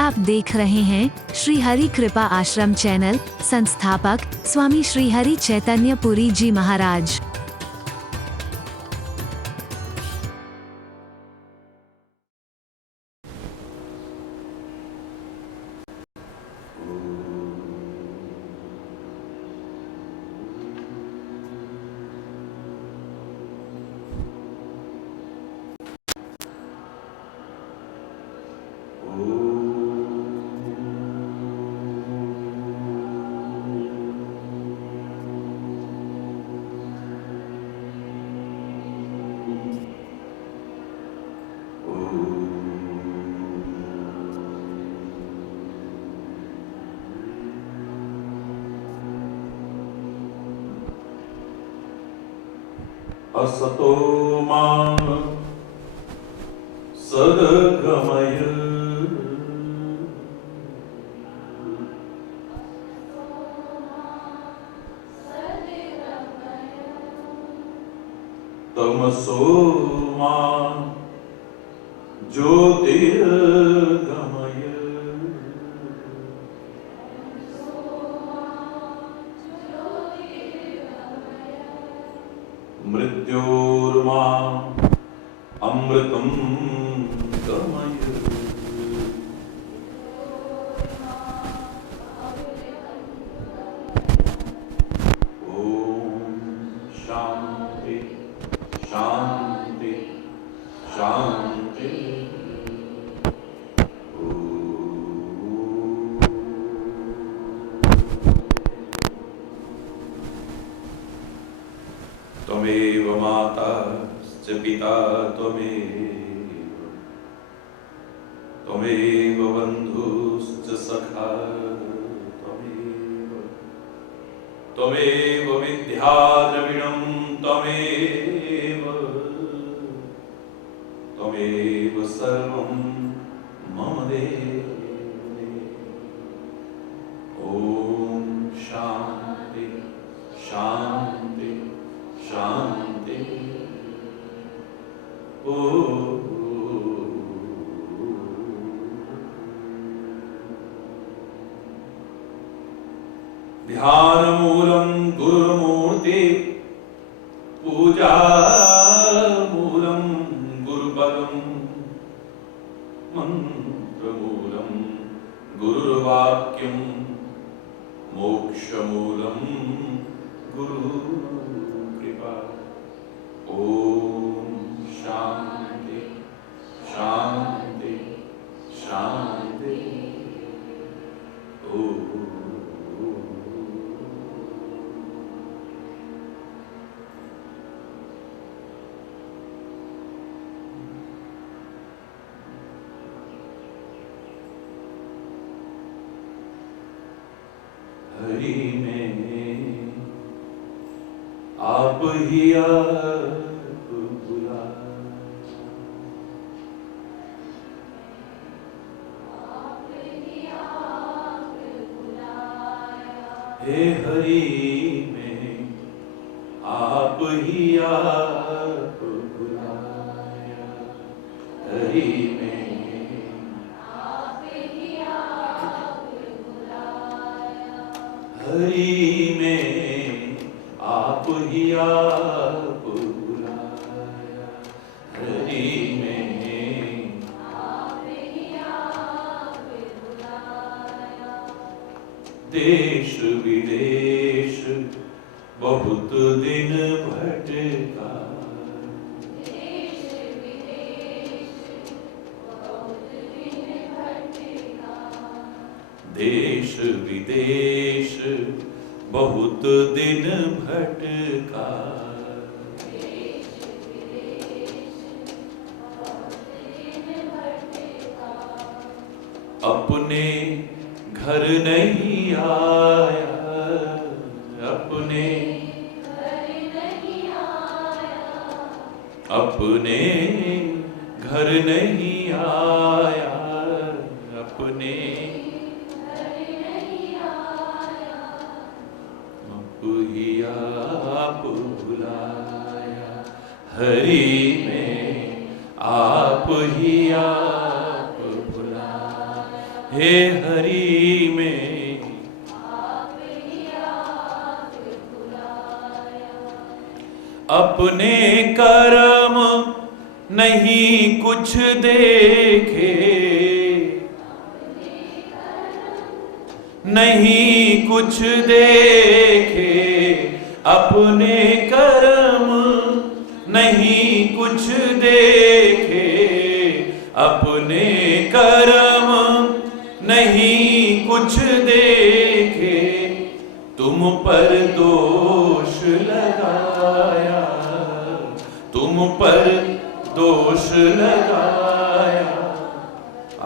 आप देख रहे हैं श्री हरि कृपा आश्रम चैनल। संस्थापक स्वामी श्री हरि चैतन्य पुरी जी महाराज। असतो मा सद्गमय तमसो मा ज्योतिर्गमय मृत्योर्मा अमृतं गमय। ओम शांति शांति शांति। त्वमेव माता च पिता त्वमेव, त्वमेव बन्धुश्च सखा त्वमेव, त्वमेव विद्या द्रविणं त्वमेव, त्वमेव सर्वं मम देव। ओम शांति शांति शांति। ओ ध्यानमूलं गुरुमूर्ति, पूजामूलं गुरुपदं, मन्त्रमूलं गुरुर्वाक्यं, मोक्षमूलं गुरुकृपा। ओम शांति शांति शांति। ओम हरि में आप ही आप बुला, हे हरि में आप ही आप बुलाया, हरि में आप ही आप बुलाया, हरि में आप ही आप बुलाया, हरि में आप ही आप बुलाया। देश विदेश बहुत दिन भटका, देश विदेश बहुत दिन भटका, देश विदेश बहुत दिन भटका, देश विदेश बहुत दिन भटका। अपने घर नहीं आया, अपने घर नहीं आया, अपने घर नहीं आया, अपने घर नहीं आया। आप ही आप बुलाया, हरि में आप ही आप बुलाया, हे हरि में अपने कर्म नहीं कुछ देखे, नहीं कुछ देखे, अपने कर्म नहीं कुछ देखे, अपने कर्म नहीं कुछ देखे, तुम पर दोष लगाया, तुम पर दोष लगाया,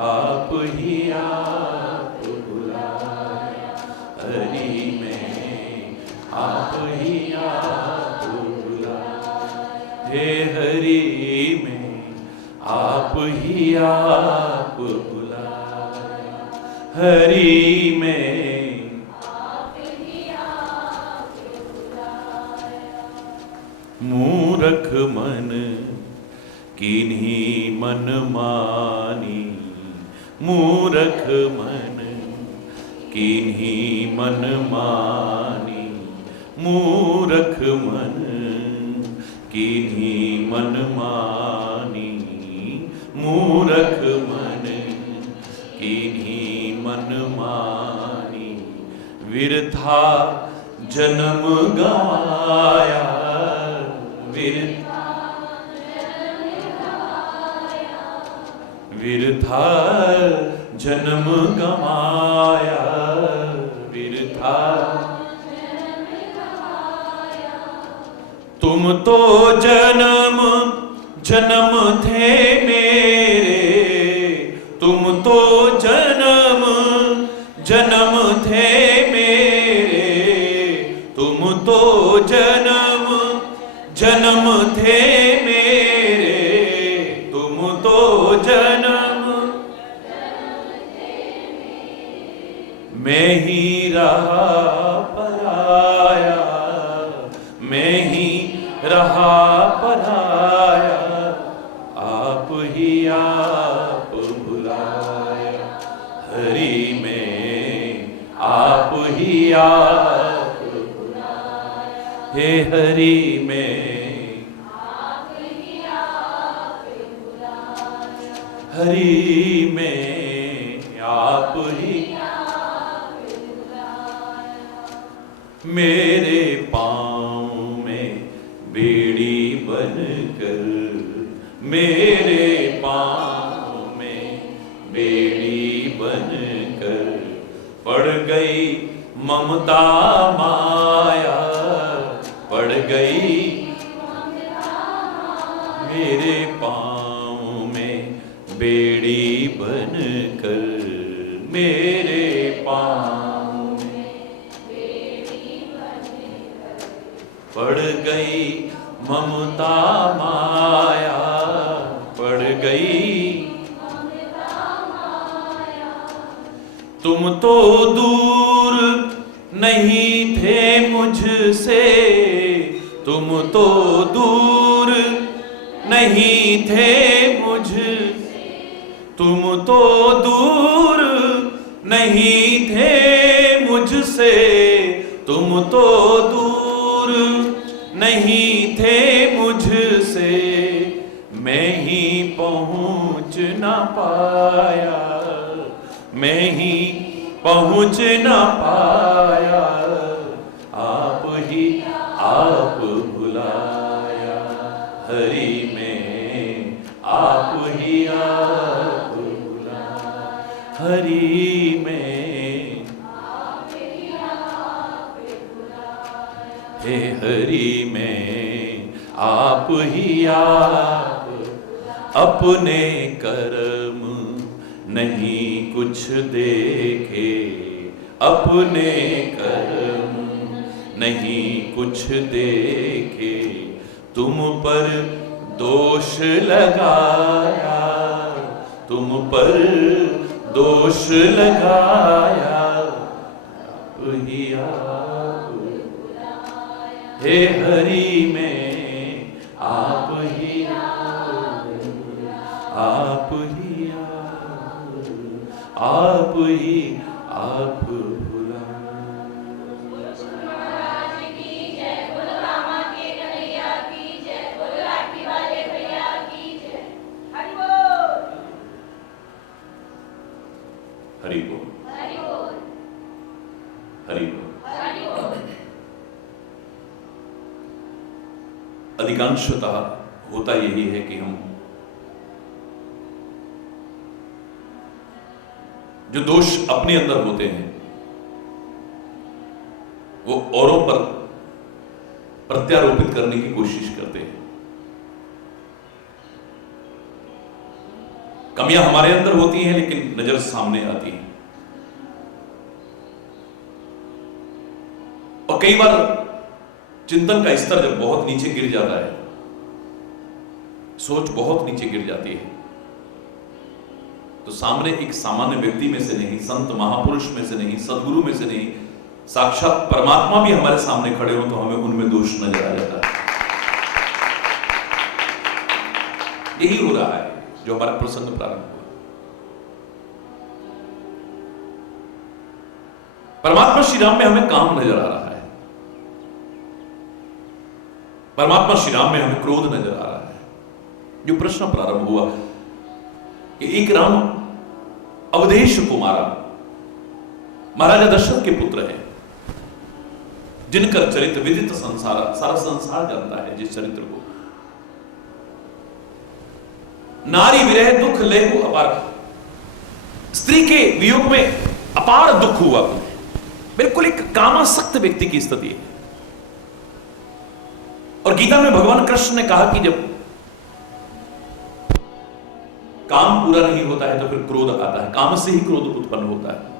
आप ही आप बुलाया, हरि में आप ही आप बुलाया, हे हरि में आप ही आप बुलाया, हरि में मूरख मन किन्हीं मन मानी, मूरख मन किन्हीं मन मानी, मूरख मन किन्हीं मन मानी, मूरख मन किन्हीं मन मानी, विरथा जन्म गवाया, विरथा जन्म गवाया, विरथा तुम तो जन्म जन्म थे मेरे, तुम तो जन्म जन्म थे मेरे, तुम तो जन्म जन्म थे मेरे, तुम तो जन्म मैं ही रहा पराया, मैं ही रहा पराया, आप ही आप बुलाया, हरि में आप ही आप बुलाया, हे हरि में आप ही आप बुलाया, हरि में आप ही मेरे पाँव में बेड़ी बनकर, मेरे पाँव में बेड़ी बनकर पड़ गई ममता माया, पड़ गई मेरे पाँव में बेड़ी बनकर, मेरे पाँव पड़ गई ममता माया, पड़ गई तुम तो दूर नहीं थे मुझसे, तुम तो दूर नहीं थे मुझ, तुम तो दूर नहीं थे मुझसे, तुम तो दूर नहीं थे मुझसे, मैं ही पहुँच ना पाया, मैं ही पहुँच ना पाया, आप ही आप बुलाया, हरि में आप ही आप बुलाया, हरि में हे हरि में आप ही आप, अपने कर्म नहीं कुछ देखे, अपने कर्म नहीं कुछ देखे, तुम पर दोष लगाया, तुम पर दोष लगाया, आप ही आप, हे हरि में आप ही आप ही आप ही आप भुला। हरि बोल, हरि बोल। अधिकांशतः होता यही है कि हम जो दोष अपने अंदर होते हैं वो औरों पर प्रत्यारोपित करने की कोशिश करते हैं। कमियां हमारे अंदर होती हैं लेकिन नजर सामने आती है। और कई बार चिंतन का स्तर जब बहुत नीचे गिर जाता है, सोच बहुत नीचे गिर जाती है, तो सामने एक सामान्य व्यक्ति में से नहीं, संत महापुरुष में से नहीं, सदगुरु में से नहीं, साक्षात परमात्मा भी हमारे सामने खड़े हो तो हमें उनमें दोष नजर आ जाता है। यही हो रहा है जो हमारा प्रसंग प्रारंभ हुआ। परमात्मा श्री राम में हमें काम नजर आ रहा है, परमात्मा श्री राम में हमें क्रोध नजर आ रहा है। जो प्रश्न प्रारंभ हुआ कि एक राम अवधेश को मारा, महाराजा दशरथ के पुत्र हैं, जिनका चरित्र विदित सारा संसार जानता है। जिस चरित्र को नारी विरह दुख लेहु अपार, स्त्री के वियोग में अपार दुख हुआ, बिल्कुल एक कामासक्त व्यक्ति की स्थिति है। और गीता में भगवान कृष्ण ने कहा कि जब काम पूरा नहीं होता है तो फिर क्रोध आता है, काम से ही क्रोध उत्पन्न होता है।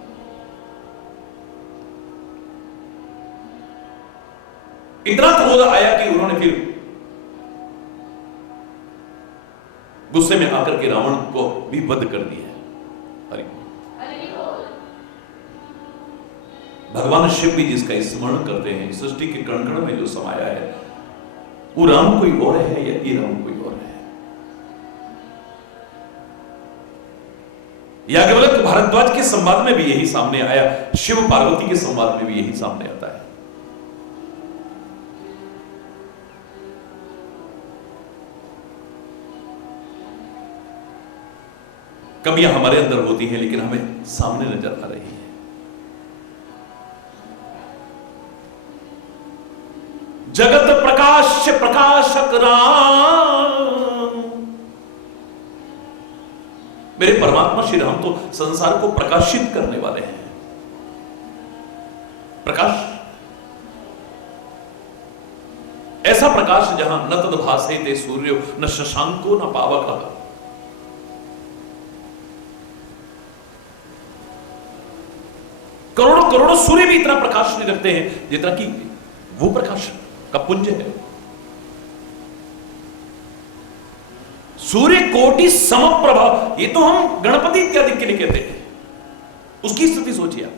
इतना क्रोध आया कि उन्होंने फिर गुस्से में आकर के रावण को भी वध कर दिया। हरि भगवान शिव भी जिसका स्मरण करते हैं, सृष्टि के कण कण में जो समाया है, वो राम कोई और है या ये राम कोई और है। याज्ञवल्क्य भारद्वाज के संवाद में भी यही सामने आया, शिव पार्वती के संवाद में भी यही सामने आता है। कमियां हमारे अंदर होती हैं लेकिन हमें सामने नजर आ रही है। जगत प्रकाश प्रकाशक राम, मेरे परमात्मा श्री राम तो संसार को प्रकाशित करने वाले हैं। प्रकाश, ऐसा प्रकाश जहां न तद भासे ते सूर्यो न शशांको न पावक। करोड़ों करोड़ों सूर्य भी इतना प्रकाश नहीं रखते हैं जितना कि वो प्रकाश का पुंज है। सूर्य कोटि समप्रभा, ये तो हम गणपति इत्यादि के लिए कहते हैं, उसकी स्थिति सोचिए आप।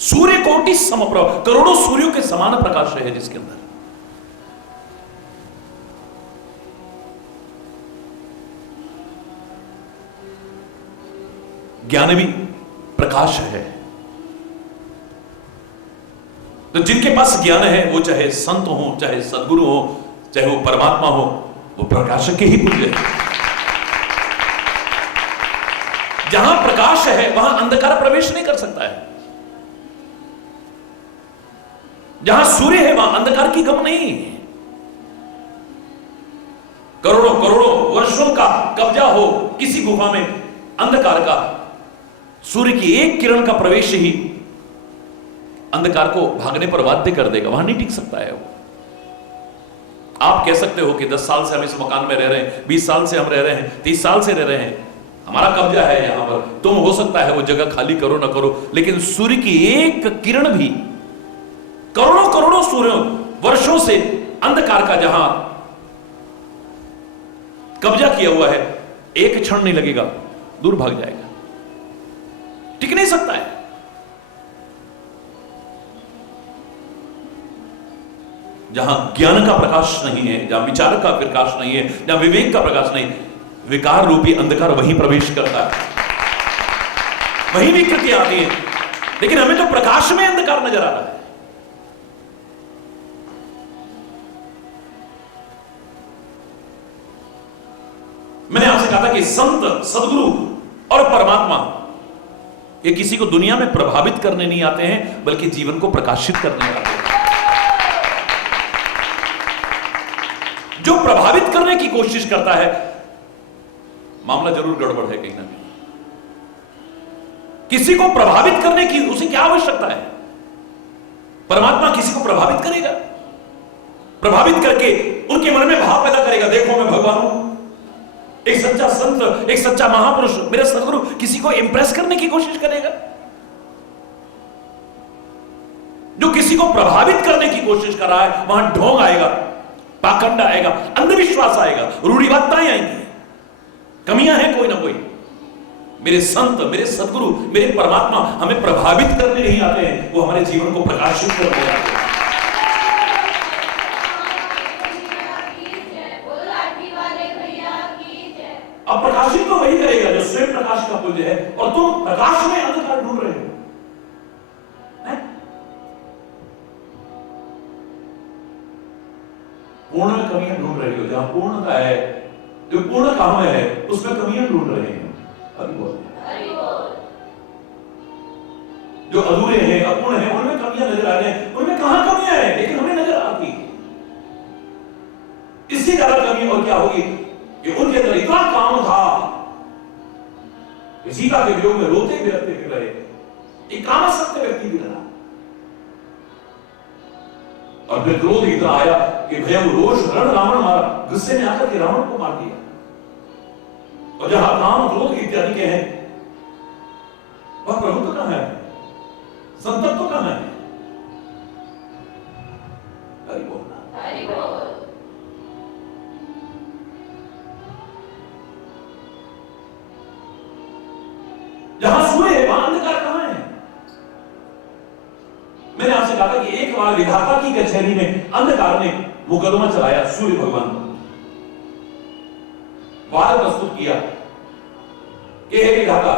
सूर्य कोटि समप्रभा, करोड़ों सूर्यों के समान प्रकाश है जिसके अंदर। ज्ञान भी प्रकाश है। तो जिनके पास ज्ञान है वो चाहे संत हो, चाहे सदगुरु हो, चाहे वो परमात्मा हो, वो प्रकाशक के ही पुंज है। जहां प्रकाश है वहां अंधकार प्रवेश नहीं कर सकता है। जहां सूर्य है वहां अंधकार की गम नहीं। करोड़ों करोड़ों वर्षों का कब्जा हो किसी गुफा में अंधकार का, सूर्य की एक किरण का प्रवेश ही अंधकार को भागने पर बाध्य कर देगा, वहां नहीं टिक सकता है वो। आप कह सकते हो कि 10 साल से हम इस मकान में रह रहे हैं, 20 साल से हम रह रहे हैं, 30 साल से रह रहे हैं, हमारा कब्जा है यहां पर, तुम हो सकता है वो जगह खाली करो ना करो, लेकिन सूर्य की एक किरण भी करोड़ों करोड़ों सूर्यों वर्षों से अंधकार का जहां कब्जा किया हुआ है, एक क्षण नहीं लगेगा, दूर भाग जाएगा, टिक नहीं सकता है। जहां ज्ञान का प्रकाश नहीं है, जहां विचार का प्रकाश नहीं है, जहां विवेक का प्रकाश नहीं, विकार रूपी अंधकार वहीं प्रवेश करता है, वहीं विकृतियां आती हैं। लेकिन हमें तो प्रकाश में अंधकार नजर आ रहा है। मैंने आपसे कहा था कि संत, सदगुरु और परमात्मा ये किसी को दुनिया में प्रभावित करने नहीं आते हैं, बल्कि जीवन को प्रकाशित करने आते हैं। जो प्रभावित करने की कोशिश करता है, मामला जरूर गड़बड़ है कहीं ना कहीं। किसी को प्रभावित करने की उसे क्या आवश्यकता है? परमात्मा किसी को प्रभावित करेगा, प्रभावित करके उनके मन में भाव पैदा करेगा, देखो मैं भगवान हूं। एक सच्चा संत, एक सच्चा महापुरुष, मेरा सदगुरु किसी को इंप्रेस करने की कोशिश करेगा। जो किसी को प्रभावित करने की कोशिश कर रहा है, वहां ढोंग आएगा, पाखंड आएगा, अंधविश्वास आएगा, रूढ़िवादिताएं आएंगी, कमियां हैं कोई ना कोई। मेरे संत, मेरे सदगुरु, मेरे परमात्मा हमें प्रभावित करने नहीं आते हैं, वो हमारे जीवन को प्रकाशित करने आते हैं। अब प्रकाशित तो वही करेगा जो स्वयं प्रकाश का पुंज है, और तुम प्रकाश में अंधकार ढूंढ रहे हो। पूर्ण में कमियां ढूंढ रहे हो। जहां पूर्णता है, जो पूर्ण काम है, उसमें कमियां ढूंढ रहे हैं। जो अधूरे हैं, अपूर्ण हैं, उनमें कमियां नजर आ रही हैं। उनमें कहां कमियां हैं, लेकिन हमें नजर आती। इससे ज्यादा कमी और क्या होगी कि उनके अंदर इतना काम था, सीता के वियोग में रोते बिलखते फिर रहे, एक कामासक्त व्यक्ति भी रहा। और फिर क्रोध इतना आया कि भैया वो रोष रण रावण मारा, गुस्से में आकर के रावण को मार दिया। और जहां काम, क्रोध इत्यादि के हैं, वह प्रभुत्व कहां है, संतत्व कहां है? हरि बोल, हरि बोल। जहां सूर्य है, वहां अंधकार कहां है? मैंने आपसे कहा था कि एक बार विधाता की कचहरी में अंधकार ने मुकदमा चलाया सूर्य भगवान को, वाद प्रस्तुत किया कि हे विधाता,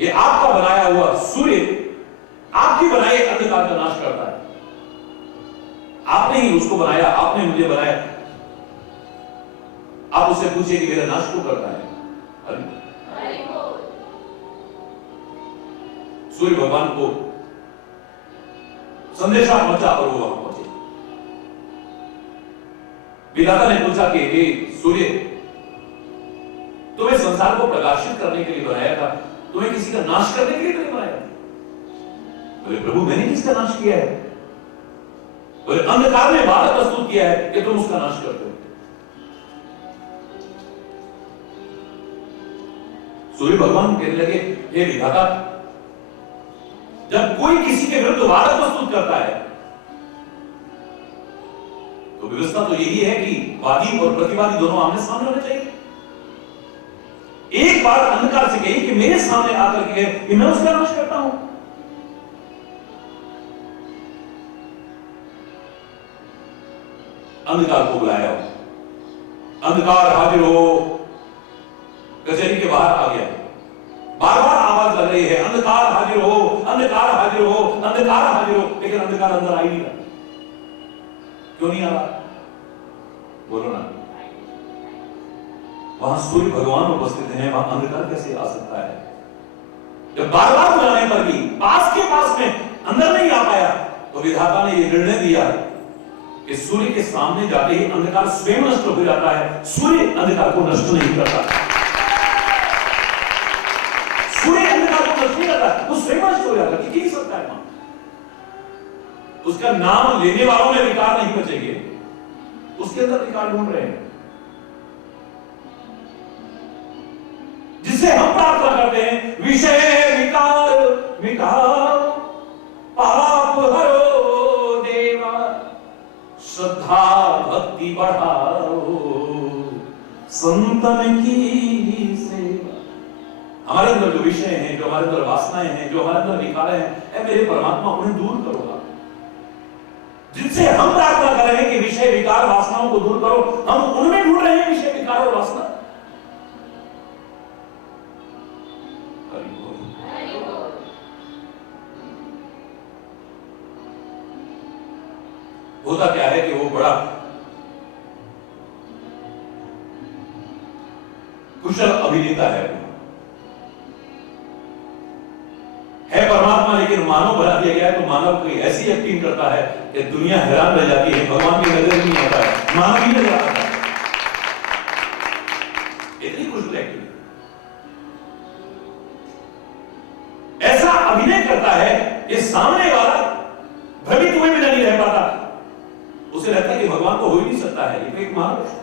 ये आपका बनाया हुआ सूर्य आपकी बनाए अंधकार का नाश करता है। आपने ही उसको बनाया, आपने मुझे बनाया, आप उससे पूछिए कि मेरा नाश क्यों करता है? सूर्य भगवान को संदेशा पहुंचा और वो वहां पहुंचे। विधाता ने पूछा कि हे सूर्य, तुम्हें संसार को प्रकाशित करने के लिए बनाया था, तुम्हें किसी का नाश करने के लिए नहीं बनाया? बोले प्रभु, मैंने किसका नाश किया है? बोले अंधकार ने बाधा प्रस्तुत किया है कि तुम उसका नाश करते हो। सूर्य भगवान कहने लगे, हे विधाता, जब कोई किसी के विरुद्ध वाद प्रस्तुत करता है तो व्यवस्था तो यही है कि वादी और प्रतिवादी दोनों आमने सामने होने चाहिए। एक बार अंधकार से कही कि मेरे सामने आकर के कि मैं उसका नाश करता हूं। अंधकार को बुलाया, अंधकार हाजिर हो, कचहरी के बाहर आ गया। बार बार आवाज लग रही है, अंधकार हाजिर हो, अंधकार हाजिर हो, अंधकार हाजिर हो, लेकिन अंधकार अंदर आ ही नहीं रहा। क्यों नहीं आ रहा? बोलो ना। वहां सूर्य भगवान उपस्थित हैं, वहां अंधकार कैसे आ सकता है? जब बार बार बुलाने पर भी पास के पास में अंदर नहीं आ पाया, तो विधाता ने यह निर्णय दिया कि सूर्य के सामने जाते ही अंधकार स्वयं नष्ट हो जाता है। सूर्य अंधकार को नष्ट नहीं करता, सूर्य अंधकार को नष्ट नहीं करता, वो स्वयं नष्ट हो जाता। कि सकता है वहां, उसका नाम लेने वालों में विकार नहीं बचेंगे, उसके अंदर विकार ढूंढ रहे हैं। जिससे हम प्रार्थना करते हैं, विषय विकार विकार पाप हरो देवा, श्रद्धा भक्ति बढ़ाओ, संतन की सेवा। हमारे अंदर जो विषय हैं, जो हमारे अंदर वासनाएं हैं, जो हमारे अंदर विकार हैं, ऐ मेरे परमात्मा उन्हें दूर करोगा। जिनसे हम प्रार्थना कर रहे हैं कि विषय विकार वासनाओं को दूर करो, हम उनमें ढूंढ रहे हैं विषय विकार और वासना। बड़ा कुशल अभिनेता है परमात्मा, लेकिन मानव बना दिया गया है। तो मानव कोई ऐसी एक्टिंग करता है कि दुनिया हैरान रह जाती है, भगवान की नजर नहीं आता है, मानव ही नजर आता है। इतनी कुशल एक्टिंग, ऐसा अभिनय करता है कि सामने वाला भ्रमित हुए बिना नहीं रह पाता, उसे लगता है कि भगवान तो हो ही नहीं सकता है, ये तो एक मानव है,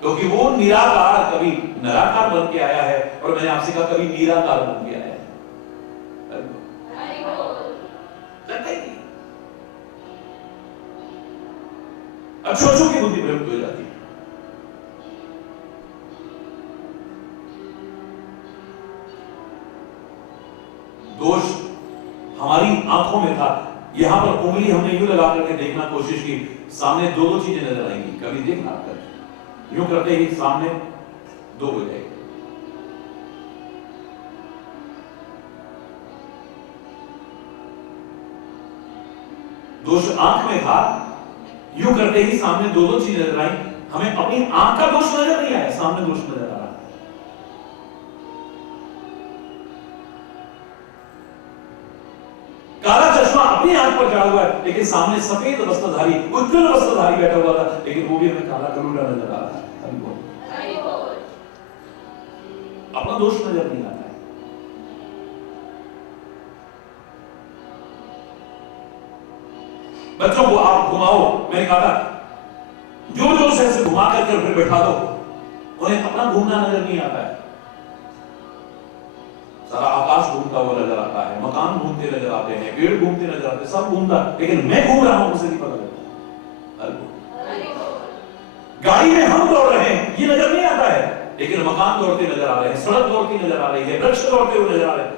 क्योंकि वो निराकार कभी निराकार बन के आया है, और मैंने आपसे कहा कभी निराकार बन के आया है। अब छोटों की बुद्धि भ्रमित हो जाती है। दोष हमारी आंखों में था। यहां पर उंगली हमने यूं लगा करके देखना कोशिश की, सामने दो दो चीजें नजर आएंगी। कभी देखना कर यूं करते ही सामने दो हो जाएगी। दोष आंख में था, यूं करते ही सामने दो दो चीजें नजर आई। हमें अपनी आंख का दोष नजर नहीं आया, सामने दोष नजर आ रहा। काला चश्मा अपनी आंख पर चढ़ा हुआ है, लेकिन सामने सफेद वस्त्रधारी उज्जवल वस्त्रधारी बैठा हुआ था, लेकिन वो भी हमें काला कलूटा नजर आ रहा है। अपना दोष नजर नहीं आता है। बच्चों को आप घुमाओ, मैंने कहा था जोर जोर से ऐसे घुमा करके फिर बैठा दो, उन्हें अपना घूमना नजर नहीं आता है। सारा आकाश घूमता हुआ नजर आता है, मकान घूमते नजर आते हैं, पेड़ घूमते नजर आते हैं, सब घूमता, लेकिन मैं घूम रहा हूं उसे नहीं पता लगता। गाड़ी में हम दौड़ रहे हैं ये नजर नहीं आता है, लेकिन मकान दौड़ते नजर आ रहे हैं, सड़क दौड़ती नजर आ रही है, वृक्ष दौड़ते हुए नजर आ रहे हैं।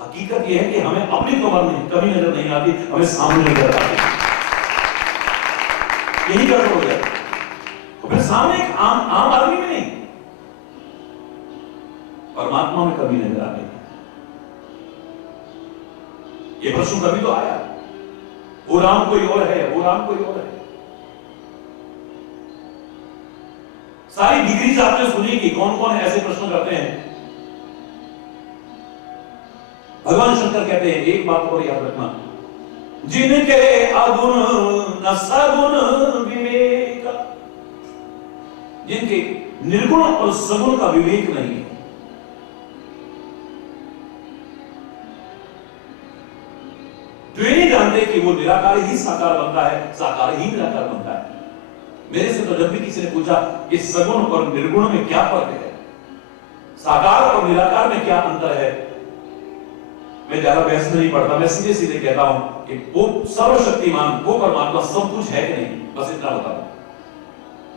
हकीकत यह है कि हमें अपनी कमर में कभी नजर नहीं आती, हमें सामने नजर आती है। यही गड़बड़ हो गया। तो फिर सामने एक आम आदमी में नहीं, परमात्मा में कभी नजर आ गई। ये प्रश्न कभी तो आया, वो राम कोई और है, वो राम कोई और है। सारी डिग्रीज आपने सुनी कि कौन कौन ऐसे प्रश्न करते हैं। भगवान शंकर कहते हैं एक बात और याद रखना, जिनके अगुण न सगुण विवेक, जिनके निर्गुण और सगुण का विवेक नहीं है, जो ये नहीं जानते कि वो निराकार ही साकार बनता है, साकार ही निराकार बनता है। मेरे से तो जब भी किसी ने पूछा कि सगुण और निर्गुण में क्या फर्क है, साकार और निराकार में क्या अंतर है, मैं ज्यादा बहस में नहीं पड़ता, मैं सीधे सीधे कहता हूं कि वो सर्वशक्तिमान, वो परमात्मा सब कुछ है कि नहीं, बस इतना बता दो।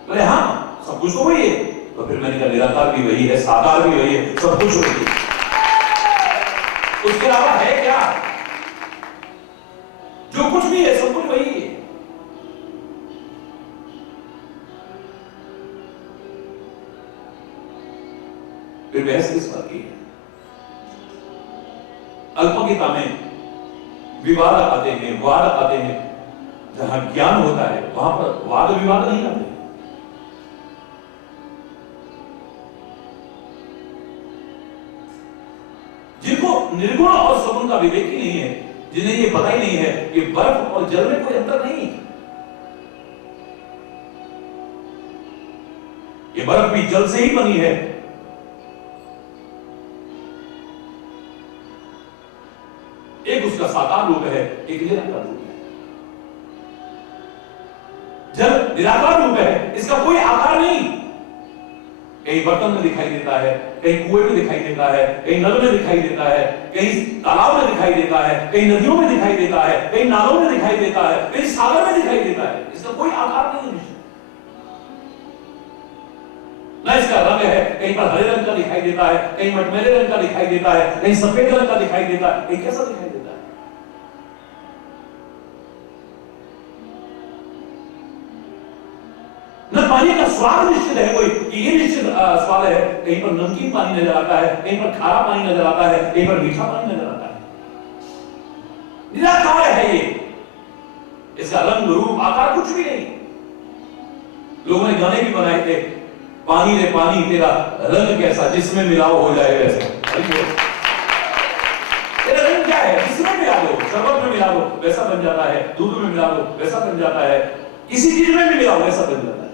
बोले हाँ सब कुछ तो वही है, तो फिर मैंने कहा निराकार भी वही है, साकार भी वही है, सब कुछ वही है, उसके अलावा है क्या? जो कुछ भी है सब कुछ वही है। फिर बहस किस बात की है? अल्पगीता में विवाद आते हैं, वाद आते हैं, जहां ज्ञान होता है वहां पर वाद विवाद नहीं आते। जिनको निर्गुण और सगुण का विवेक ही नहीं है, जिन्हें ये पता ही नहीं है कि बर्फ और जल में कोई अंतर नहीं, ये बर्फ भी जल से ही बनी है, एक उसका साकार रूप है, एक निराकार रूप है। जल निराकार रूप है, इसका कोई आकार नहीं, कहीं बर्तन में दिखाई देता है, कहीं कुएं में दिखाई देता है, कहीं नल में दिखाई देता है, कहीं तालाब में दिखाई देता है, कहीं नदियों में दिखाई देता है, कहीं नालों में दिखाई देता है, कहीं सागर में दिखाई देता है, इसका कोई आकार नहीं है, ना इसका रंग है, कहीं पर हरे रंग का दिखाई देता है, कहीं मटमैले रंग का दिखाई देता है, कहीं सफेद रंग का दिखाई देता है, कहीं कैसा दिखाई देता है? न पानी का स्वाद निश्चित है कोई कि ये निश्चित स्वाद है, कहीं पर नमकीन पानी नजर आता है, कहीं पर खारा पानी नजर आता है, कहीं पर मीठा पानी नजर आता है। निराकार है ये, इससे अलंग रूप आकार कुछ भी नहीं। लोगों ने गाने भी बनाए थे, पानी रे पानी तेरा रंग कैसा, जिसमें मिलाओ हो जाए वैसा। तेरा रंग क्या है, जिसमें मिला दो, शरबत में मिला दो वैसा बन जाता है, दूध में मिला दो वैसा बन जाता है, किसी चीज में भी मिलाओ वैसा बन जाता है।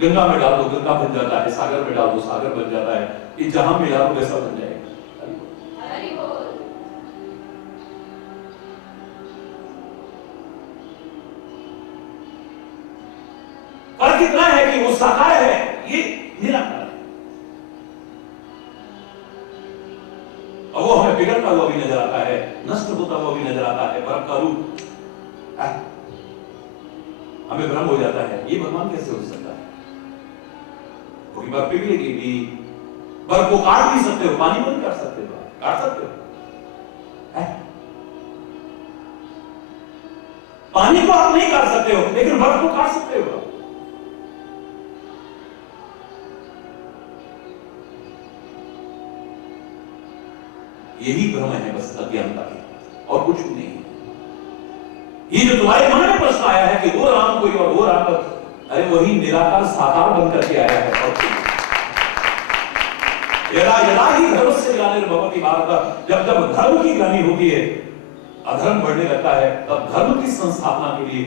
गंगा में डाल दो गंगा बन जाता है, सागर में डाल दो सागर बन जाता है, ये जहां मिला दो वैसा बन जाएगा। पर कितना है कि वो साकार है, ये निराकार है, और वो हमें बिगड़ता हुआ भी नजर आता है, नष्ट होता हुआ भी नजर आता है। बर्फ का रूप हमें भ्रम हो जाता है, ये भगवान कैसे हो सकता है? क्योंकि बर्फ पिघलेगी भी, बर्फ को काट नहीं सकते हो, पानी को नहीं काट सकते हो, काट सकते हो? पानी को आप नहीं काट सकते हो, लेकिन बर्फ को काट सकते हो। यही भ्रम है बस अज्ञानता की, और कुछ भी नहीं है। ये जो तुम्हारे मन में प्रश्न आया है कि वो राम कोई और वो राम, अरे वही निराकार साकार बन करके आया है। और यदा यदा ही धर्म से ग्लानिर्भवति भारत, जब जब धर्म की ग्लानि होती है, अधर्म बढ़ने लगता है, तब धर्म की संस्थापना के लिए,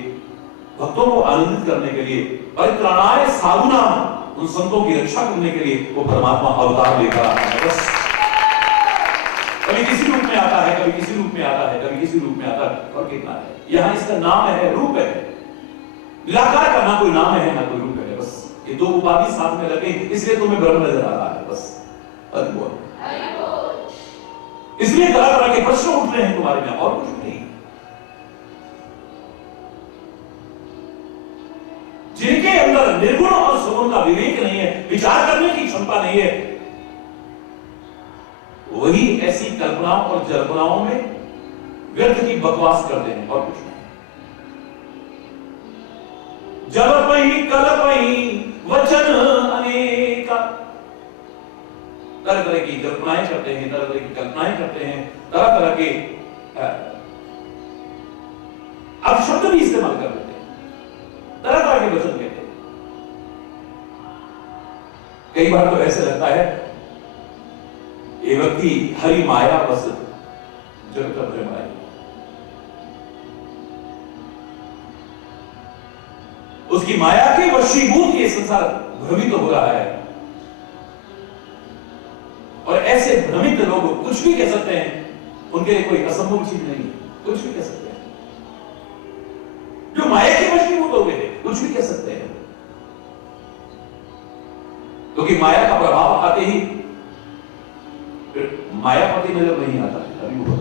भक्तों को आनंदित करने के लिए, परित्राणाय साधुनाम, उन संतों की रक्षा करने के लिए वो परमात्मा अवतार लेकर आता है। बस कभी किसी रूप में आता है, कभी किसी रूप में आता है, कभी किसी रूप में आता है, और कितना है। यहां इसका नाम है, रूप है, निराकार का ना कोई नाम है ना कोई रूप है। बस ये दो उपाधि साथ में लगे, इसलिए तुम्हें भ्रम नजर आ रहा है। बस इसलिए तरह तरह के प्रश्न उठ रहे हैं तुम्हारे में, और कुछ नहीं। जिनके अंदर निर्गुण और सगुण का विवेक नहीं है, विचार करने की क्षमता नहीं है, वही ऐसी कल्पनाओं और जल्पनाओं में व्यर्थ की बकवास करते हैं, और कुछ नहीं। जलपहि कल्पहि वचन अनेका, तरह तरह की कल्पनाएं करते हैं, तरह तरह की कल्पनाएं करते हैं, तरह तरह के अपशब्द भी इस्तेमाल कर लेते हैं, तरह तरह के वचन कहते हैं। कई बार तो ऐसे लगता है ये व्यक्ति हरि माया बस जगत भ्रमाई, उसकी माया के वशीभूत ये संसार भ्रमित हो रहा है। और ऐसे भ्रमित लोग कुछ भी कह सकते हैं, उनके लिए कोई असंभव चीज नहीं है, कुछ भी कह सकते हैं। जो माया के वशीभूत हो गए थे, कुछ भी कह सकते हैं, क्योंकि माया का प्रभाव आते ही मायापति नजर नहीं आता है। अभी वो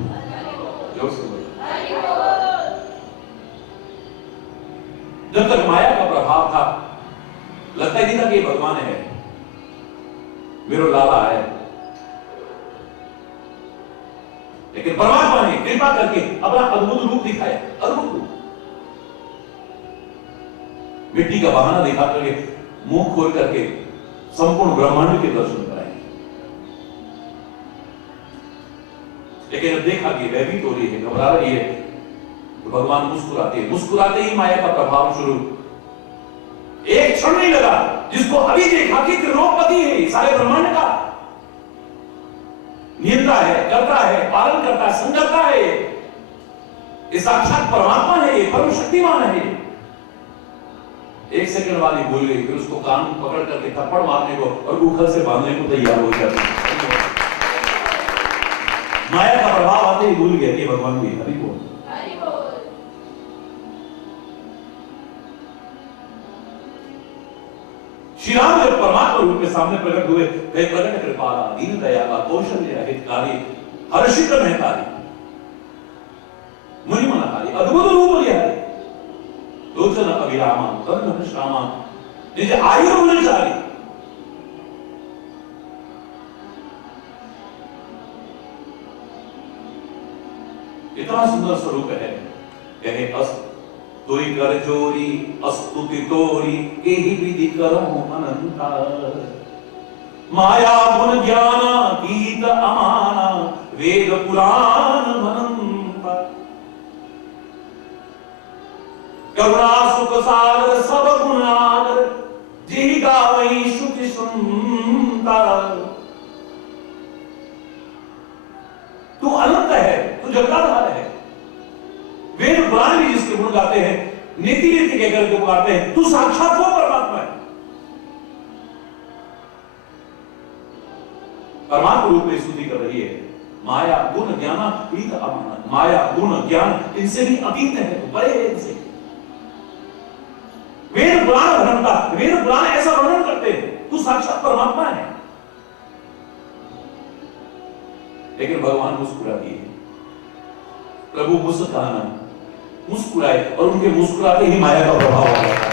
जब तक माया का प्रभाव था, लगता ही नहीं था कि भगवान है, मेरा लाला है। लेकिन परमात्मा ने कृपा करके अपना अद्भुत रूप दिखाया, अद्भुत रूप, मिट्टी का बहाना दिखा करके, मुंह खोल करके संपूर्ण ब्रह्मांड के दर्शन कराए। लेकिन जब देखा कि भयभीत हो रही है, घबरा रही है, तो भगवान मुस्कुराते हैं, मुस्कुराते ही माया का प्रभाव शुरू। एक क्षण नहीं लगा, जिसको अभी देखा कि त्रिलोकपति है, सारे ब्रह्मांड का नियंता है, करता है, पालन करता है, संजलता है, ये साक्षात परमात्मा है, ये परम शक्तिमान है। एक सेकंड वाली भूल गई, फिर उसको कान पकड़ करके थप्पड़ मारने को और उखल से बांधने को तैयार हो जाती है। माया का प्रभाव आते ही भूल गए कि भगवान भी हरि बोल। श्री राम जब परमात्मा रूप में सामने प्रकट हुए, वे प्रकट कृपाला, दीन दयाला, कौशल्य हितकारी, हर्षित मेहतारी, मुनि मनहारी, अद्भुत रूप लिया है। लोचन अभिरामा, तन श्यामा, निज आयु गुणचारी, इतना सुंदर स्वरूप है। कहे अस्त तोई कर जोरी, अस्तुति तोरी, एहि विधि करहु अनंता। माया गुण ज्ञान गीत अमाना, वेद पुराण मनन करुणा सुख सागर सब गुण आगर, जी गावई श्रुति सुंदर। तू अनंत है, तू जगदाधार है। वेद पुराण भी जिसके गुण गाते हैं, नीति नीति कहकर के पुकारते हैं, तू साक्षात वो परमात्मा है। परमात्मा रूप में स्तुति कर रही है। माया गुण ज्ञान अतीत अमानत, माया गुण ज्ञान इनसे भी अतीत है, तो बड़े है इनसे। वेद पुराण भ्रमता, वेद पुराण ऐसा वर्णन करते हैं, तू साक्षात परमात्मा है। लेकिन भगवान मुस्कुरा दिए, प्रभु मुस्कुराना, मुस्कुराए और उनके मुस्कुराते ही माया का प्रभाव आ जाता है।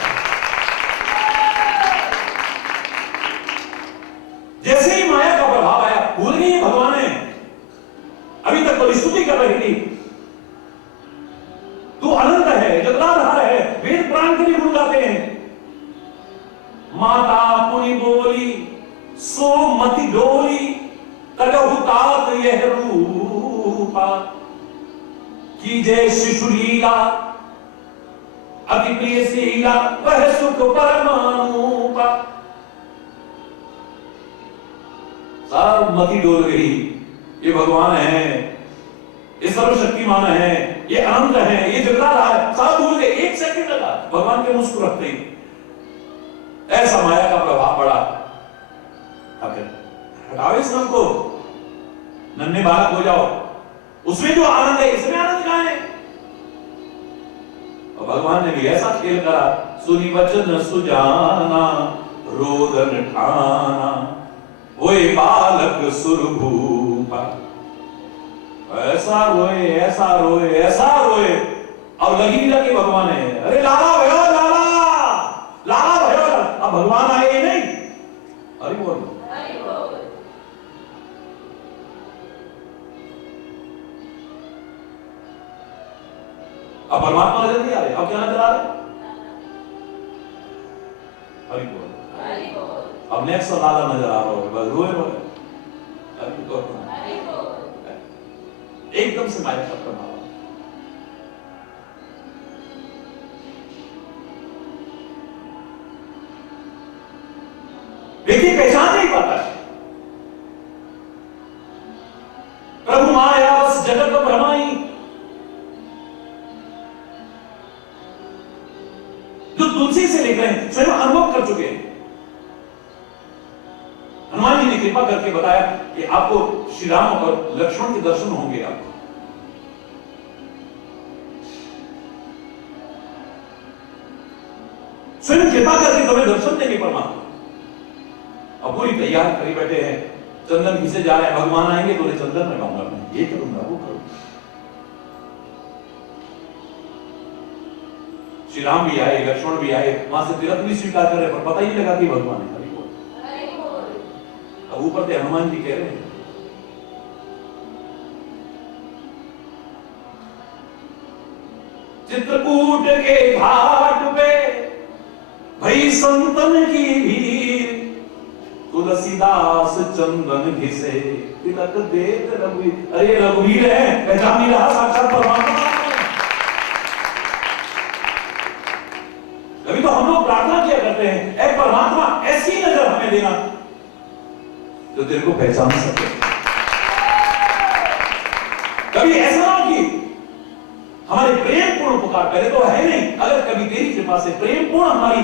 जैसे ही माया का प्रभाव आया, भूल गई भगवान है, अभी तक तो स्तुति कर रही थी। तू अनंत है, जगदाधार है, वेद पुराण के लिए गुण गाते हैं। माता पुनि बोली सो मति डोली, कलहु तात यह रूपा, की जय शिशु लीला अति प्रिय शीला, वह सुख परमानुपा। सब मति डोल गई, ये भगवान है, ये सर्वशक्तिमान है, ये अनंत है, ये जगदाधार है, सब भूल गए। एक सेकंड लगा भगवान के मुस्कुराते ही, ऐसा माया का प्रभाव पड़ा। हटाओ इस मन को, नन्हे बालक हो जाओ, उसमें जो आनंद है इसमें आनंद कहां है? और भगवान ने भी ऐसा खेल करा, सुनी वचन सुजाना रोदन ठाना, ओए बालक सुरभूपा। ऐसा रोए, ऐसा रोए, ऐसा रोए, अब लगी लगी भगवान है, अरे लाला भयो लाला, लाला भयो। अब भगवान आए नहीं, अरे बोल अब परमात्मा नजर नहीं आ रहे, अब क्या नजर आ रहे? हरि बोल। अब नेक्स्ट लाला नजर आ रहा है, बस रोए रोए, हरि बोल। एकदम से माया का प्रभाव। व्यक्ति पहचान नहीं पाता है। प्रभु माया बस जगत को भ्रमाई, जो तुलसी से लिख रहे हैं स्वयं अनुभव कर चुके हैं। हनुमान जी ने कृपा करके बताया कि आपको श्री राम और लक्ष्मण के दर्शन होंगे। आपको स्वयं कृपा करके तुम्हें दर्शन देंगे परमात्मा। अब पूरी तैयार करी बैठे हैं, चंदन घिसे जा रहे हैं, भगवान आएंगे तो उन्हें चंदन लगाऊंगा, मैं ये करूंगा वो करूंगा। श्री राम भी आए, लक्ष्मण भी आए, वहां से तीर्थ भी स्वीकार कर रहे, पर पता ही नहीं लगा कि भगवान है। अब ऊपर से हनुमान जी कह रहे हैं, चित्रकूट के घाट पे भई संतन की भीड़, तुलसीदास चंदन घिसे तिलक देत रघुवीर। अरे रघुवीर है, पहचान नहीं रहा साक्षात परमात्मा। कभी तो हम लोग प्रार्थना किया करते हैं, ऐ परमात्मा ऐसी नजर हमें देना जो तेरे को पहचान सके। कभी ऐसा ना कि हमारे प्रेम पूर्ण पुकार, पहले तो है नहीं, अगर कभी तेरी कृपा से प्रेम पूर्ण हमारी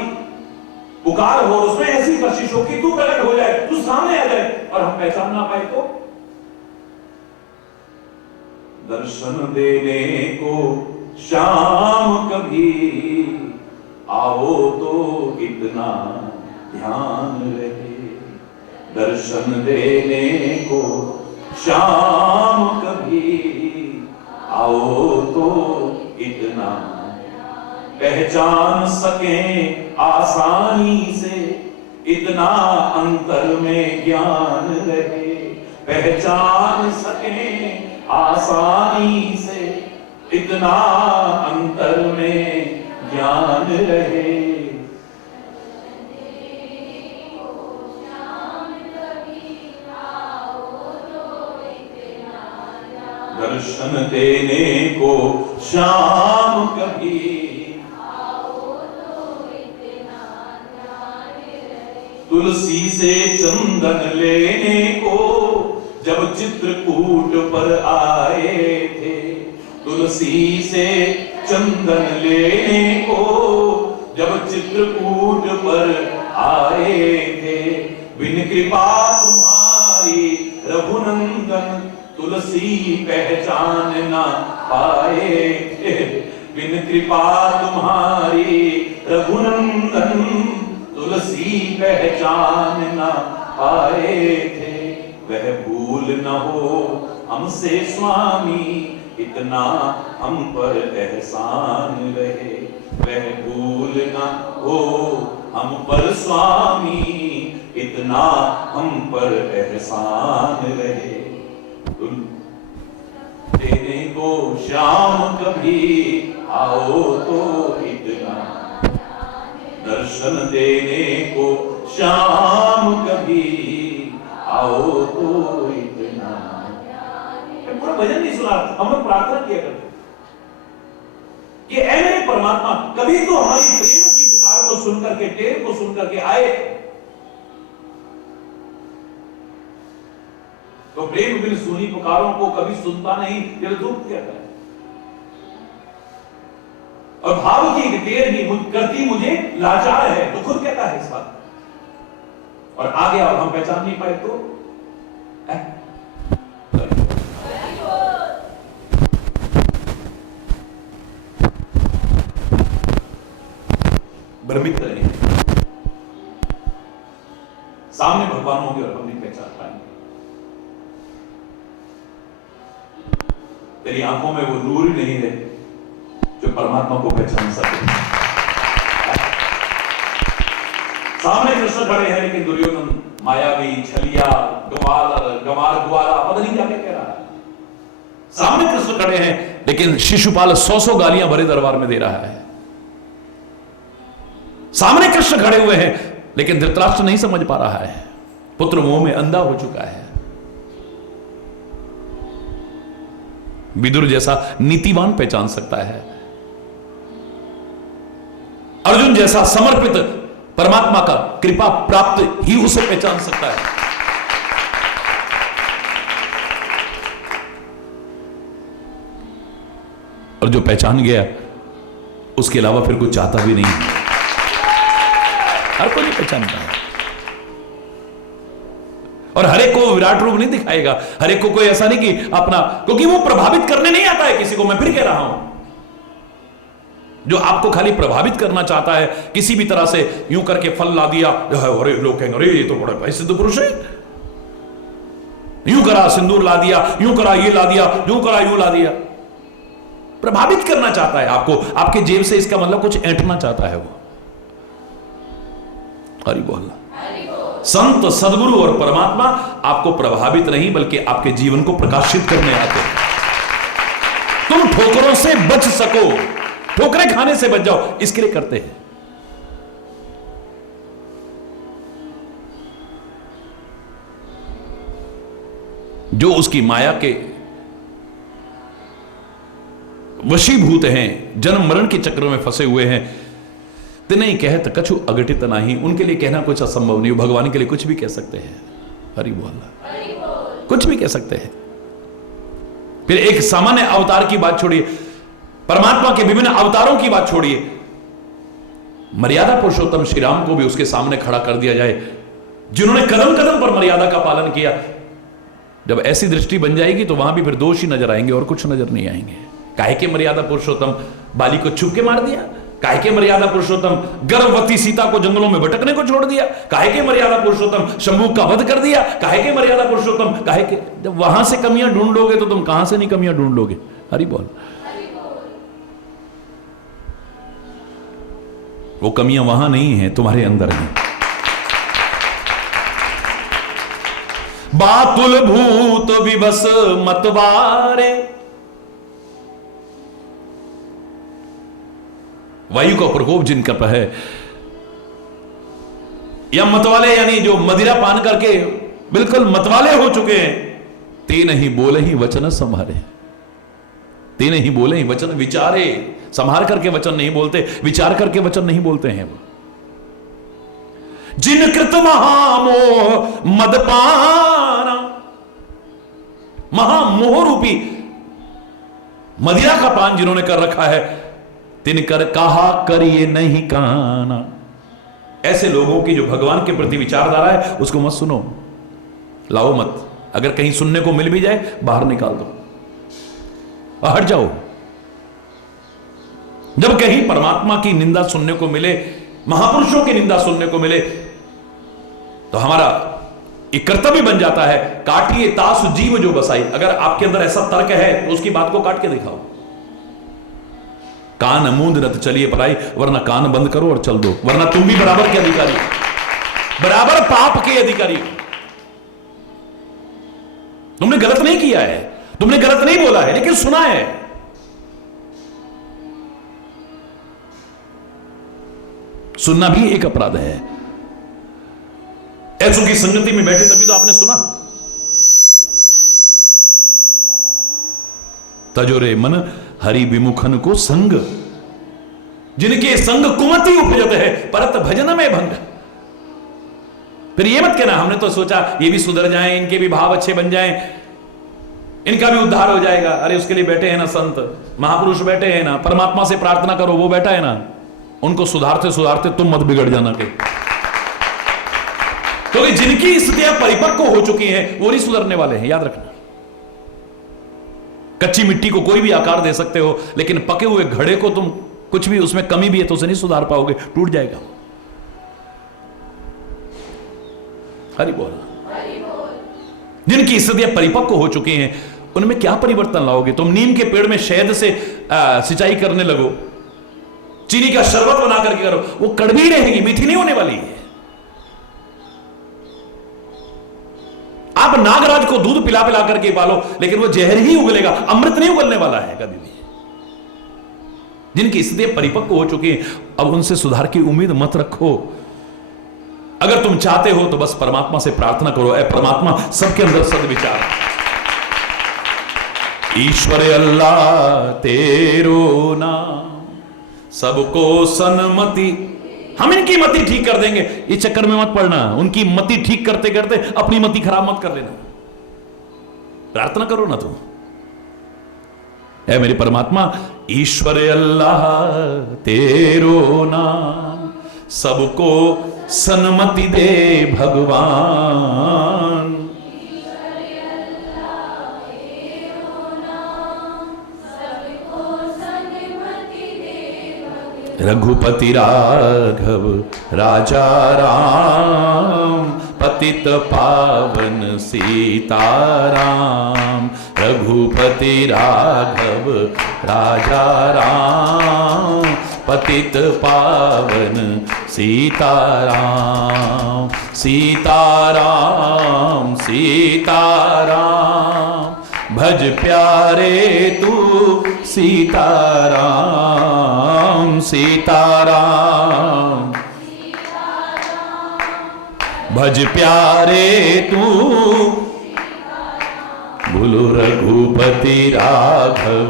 पुकार हो, उसमें ऐसी कशिश हो कि तू प्रकट हो जाए, तू सामने आ जाए और हम पहचान ना पाए, तो दर्शन देने को शाम कभी आओ तो इतना ध्यान रहे। दर्शन देने को शाम कभी आओ तो इतना पहचान सकें आसानी से, इतना अंतर में ज्ञान रहे। पहचान सकें आसानी से, इतना अंतर में ज्ञान रहे। दर्शन देने को शाम कभी तुलसी से चंदन लेने को जब चित्रकूट पर आए थे, तुलसी से चंदन लेने को जब चित्रकूट पर आए थे, बिन कृपा तुम्हारी रघुनंदन तुलसी पहचान ना पाए थे, बिन कृपा तुम्हारी रघुनंदन तुलसी पहचान ना पाए थे। वह भूल न हो हमसे स्वामी, इतना हम पर एहसान रहे, वह भूल न हो हम पर स्वामी, इतना हम पर एहसान रहे। तुम देने को श्याम कभी आओ तो इतना, दर्शन देने को श्याम कभी आओ तो इतना। पूरा भजन नहीं सुना, हम लोग प्रार्थना किया करते कि ऐ मेरे परमात्मा, कभी तो हमारी प्रेम की पुकार को सुन करके, टेर को सुन करके आए, तो प्रेम बिन सुनी पुकारों को कभी सुनता नहीं, ये दुख कहता है। और भाव की टेर ही करती मुझे लाचार है, तो खुद कहता है इस बात। और आ गया और हम पहचान नहीं पाए तो भ्रमित रहेंगे, सामने भगवान होंगे और हम नहीं पहचान पाएंगे। तेरी आंखों में वो नूर ही नहीं है जो परमात्मा को पहचान सके। सामने कृष्ण खड़े हैं, लेकिन दुर्योधन मायावी, छलिया, गमार ग्वाला पता नहीं क्या कह रहा है। सामने कृष्ण खड़े हैं, लेकिन शिशुपाल 100 गालियां भरे दरबार में दे रहा है। सामने कृष्ण खड़े हुए हैं, लेकिन धृतराष्ट्र नहीं समझ पा रहा है, पुत्र मोह में अंधा हो चुका है। विदुर जैसा नीतिवान पहचान सकता है, अर्जुन जैसा समर्पित परमात्मा का कृपा प्राप्त ही उसे पहचान सकता है। और जो पहचान गया उसके अलावा फिर कुछ चाहता भी नहीं। हर कोई नहीं पहचानता है, और हर एक को विराट रूप नहीं दिखाएगा, हर एक को कोई ऐसा नहीं कि अपना, क्योंकि वो प्रभावित करने नहीं आता है किसी को। मैं फिर कह रहा हूं, जो आपको खाली प्रभावित करना चाहता है, किसी भी तरह से यूं करके फल ला दिया, अरे लोग कहेंगे अरे ये तो बड़ा भाई सिद्ध पुरुष है, यूं करा सिंदूर ला दिया, यूं करा ये ला दिया, यूं करा यूं ला दिया, प्रभावित करना चाहता है आपको, आपके जेब से, इसका मतलब कुछ ऐंठना चाहता है वो। हरि बोल। संत, सदगुरु और परमात्मा आपको प्रभावित नहीं, बल्कि आपके जीवन को प्रकाशित करने आते हैं। तुम ठोकरों से बच सको, ठोकरें खाने से बच जाओ, इसके लिए करते हैं। जो उसकी माया के वशीभूत हैं, जन्म मरण के चक्र में फंसे हुए हैं, तिन्हें कहत कछु अघटित नहीं, उनके लिए कहना कुछ असंभव नहीं। भगवान के लिए कुछ भी कह सकते हैं। हरि बोल, कुछ भी कह सकते हैं। फिर एक सामान्य अवतार की बात छोड़िए, परमात्मा के विभिन्न अवतारों की बात छोड़िए, मर्यादा पुरुषोत्तम श्री राम को भी उसके सामने खड़ा कर दिया जाए, जिन्होंने कदम कदम पर मर्यादा का पालन किया। जब ऐसी दृष्टि बन जाएगी तो वहां भी फिर दोष ही नजर आएंगे और कुछ नजर नहीं आएंगे। काहे के मर्यादा पुरुषोत्तम बाली को छुप के मार दिया, काहे के मर्यादा पुरुषोत्तम गर्भवती सीता को जंगलों में भटकने को छोड़ दिया, काहे के मर्यादा पुरुषोत्तम शंभू का वध कर दिया, काहे के मर्यादा पुरुषोत्तम, काहे के। जब वहां से कमियां ढूंढ लोगे तो तुम कहां से नहीं कमियां ढूंढ लोगे। हरि बोल। वो कमियां वहां नहीं है, तुम्हारे अंदर है। बातुल भूत विवश मतवारे, वायु का प्रकोप जिनका पर है, या मतवाले यानी जो मदिरा पान करके बिल्कुल मतवाले हो चुके हैं, ते नहीं बोले ही वचन संभारे, ते नहीं बोले ही वचन विचारे। संभार करके वचन नहीं बोलते, विचार करके वचन नहीं बोलते हैं। जिन कृत महामोह मदपाना, महामोह रूपी मदिरा का पान जिन्होंने कर रखा है, तिनकर कहा करिए नहीं काना। ऐसे लोगों की जो भगवान के प्रति विचारधारा है उसको मत सुनो, लाओ मत। अगर कहीं सुनने को मिल भी जाए बाहर निकाल दो, हट जाओ। जब कहीं परमात्मा की निंदा सुनने को मिले, महापुरुषों की निंदा सुनने को मिले, तो हमारा एक कर्तव्य बन जाता है, काटिए तासु जीव जो बसाई। अगर आपके अंदर ऐसा तर्क है तो उसकी बात को काट के दिखाओ। कान मूंद रत चलिए पराई, वरना कान बंद करो और चल दो, वरना तुम भी बराबर के अधिकारी हो, बराबर पाप के अधिकारी हो। तुमने गलत नहीं किया है, तुमने गलत नहीं बोला है, लेकिन सुना है। सुनना भी एक अपराध है। ऐसों की संगति में बैठे तभी तो आपने सुना। तजोरे मन हरि विमुखन को संग, जिनके संग कुमति उपजत है, परत भजन में भंग। फिर ये मत कहना हमने तो सोचा ये भी सुधर जाएं, इनके भी भाव अच्छे बन जाएं, इनका भी उद्धार हो जाएगा। अरे उसके लिए बैठे हैं ना संत महापुरुष, बैठे हैं ना, परमात्मा से प्रार्थना करो, वो बैठा है ना, उनको सुधारते सुधारते तुम मत बिगड़ जाना के। क्योंकि जिनकी स्थितियां परिपक्व हो चुकी हैं वो नहीं सुधरने वाले हैं, याद रखना। कच्ची मिट्टी को कोई भी आकार दे सकते हो, लेकिन पके हुए घड़े को तुम कुछ भी उसमें कमी भी है तो उसे नहीं सुधार पाओगे, टूट जाएगा। हरि बोल। जिनकी स्थितियां परिपक्व हो चुकी हैं उनमें क्या परिवर्तन लाओगे तुम? नीम के पेड़ में शहद से सिंचाई करने लगो, चीनी का शरबत बना करके करो, वो कड़वी रहेगी, मीठी नहीं होने वाली है। आप नागराज को दूध पिला पिला करके पालो, लेकिन वो जहर ही उगलेगा, अमृत नहीं उगलने वाला है कभी भी। जिनकी स्थितियां परिपक्व हो चुकी हैं अब उनसे सुधार की उम्मीद मत रखो। अगर तुम चाहते हो तो बस परमात्मा से प्रार्थना करो, ऐ परमात्मा सबके अंदर सद्विचार, ईश्वर अल्लाह तेरो नाम सबको सन्मति, हम इनकी मति ठीक कर देंगे। इस चक्कर में मत पड़ना, उनकी मति ठीक करते करते अपनी मति खराब मत कर लेना। प्रार्थना करो ना तुम, ऐ मेरे परमात्मा ईश्वर अल्लाह तेरो नाम सबको सन्मति दे भगवान। रघुपति राघव राजा राम पतित पावन सीताराम। रघुपति राघव राजा राम पतित पावन सीताराम। सीताराम सीताराम भज प्यारे तू सीताराम। सीताराम भज प्यारे तू, बोलो रघुपति राघव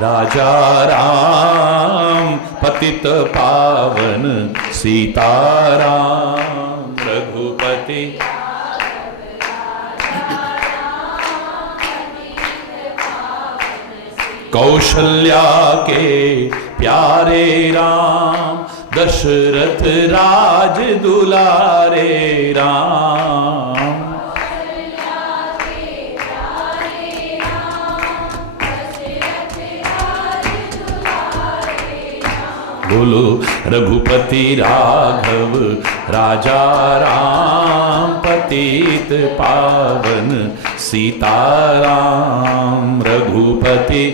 राजा राम पतित पावन सीताराम। रघुपति कौशल्या के प्यारे राम दशरथ राज दुलारे राम। बोलो रघुपति राघव राजा राम पतित पावन सीताराम। रघुपति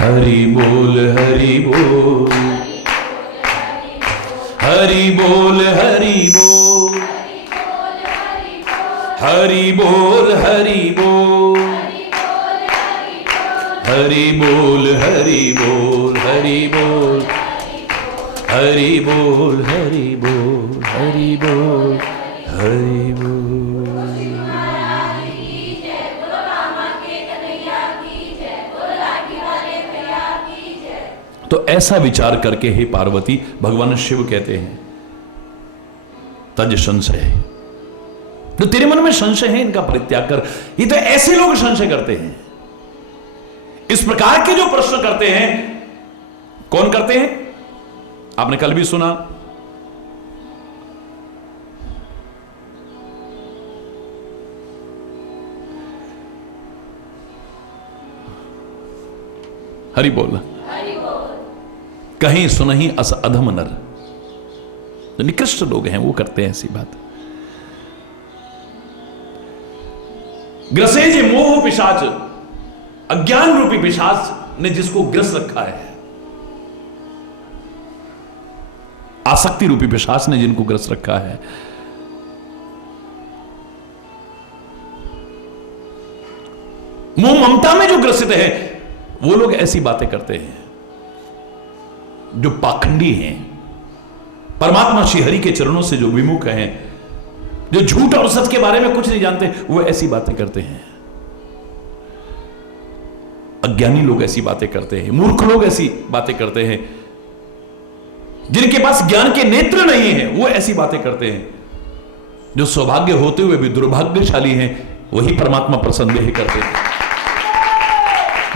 हरि बोल हरि बोल हरि बोल हरि बोल हरि बोल हरि बोल हरि बोल हरि बोल हरि बोल हरि बोल हरि बोल हरि बोल हरि बोल। तो ऐसा विचार करके हे पार्वती, भगवान शिव कहते हैं तज संशय, जो तेरे मन में संशय है इनका परित्याग कर। ये तो ऐसे लोग संशय करते हैं, इस प्रकार के जो प्रश्न करते हैं। कौन करते हैं? आपने कल भी सुना, हरि बोल, कहीं सुनहि अस अधम नर, जो निकृष्ट लोग हैं वो करते हैं ऐसी बात। ग्रसे जे मोह पिशाच, अज्ञान रूपी पिशाच ने जिसको ग्रस रखा है, आसक्ति रूपी पिशाच ने जिनको ग्रस रखा है, मोह ममता में जो ग्रसित है, वो लोग ऐसी बातें करते हैं। जो पाखंडी हैं, परमात्मा श्री हरि के चरणों से जो विमुख हैं, जो झूठ और सच के बारे में कुछ नहीं जानते, वो ऐसी बातें करते हैं। अज्ञानी लोग ऐसी बातें करते हैं, मूर्ख लोग ऐसी बातें करते हैं, जिनके पास ज्ञान के नेत्र नहीं है वो ऐसी बातें करते हैं। जो सौभाग्य होते हुए भी दुर्भाग्यशाली हैं, वही परमात्मा पर संदेह करते हैं।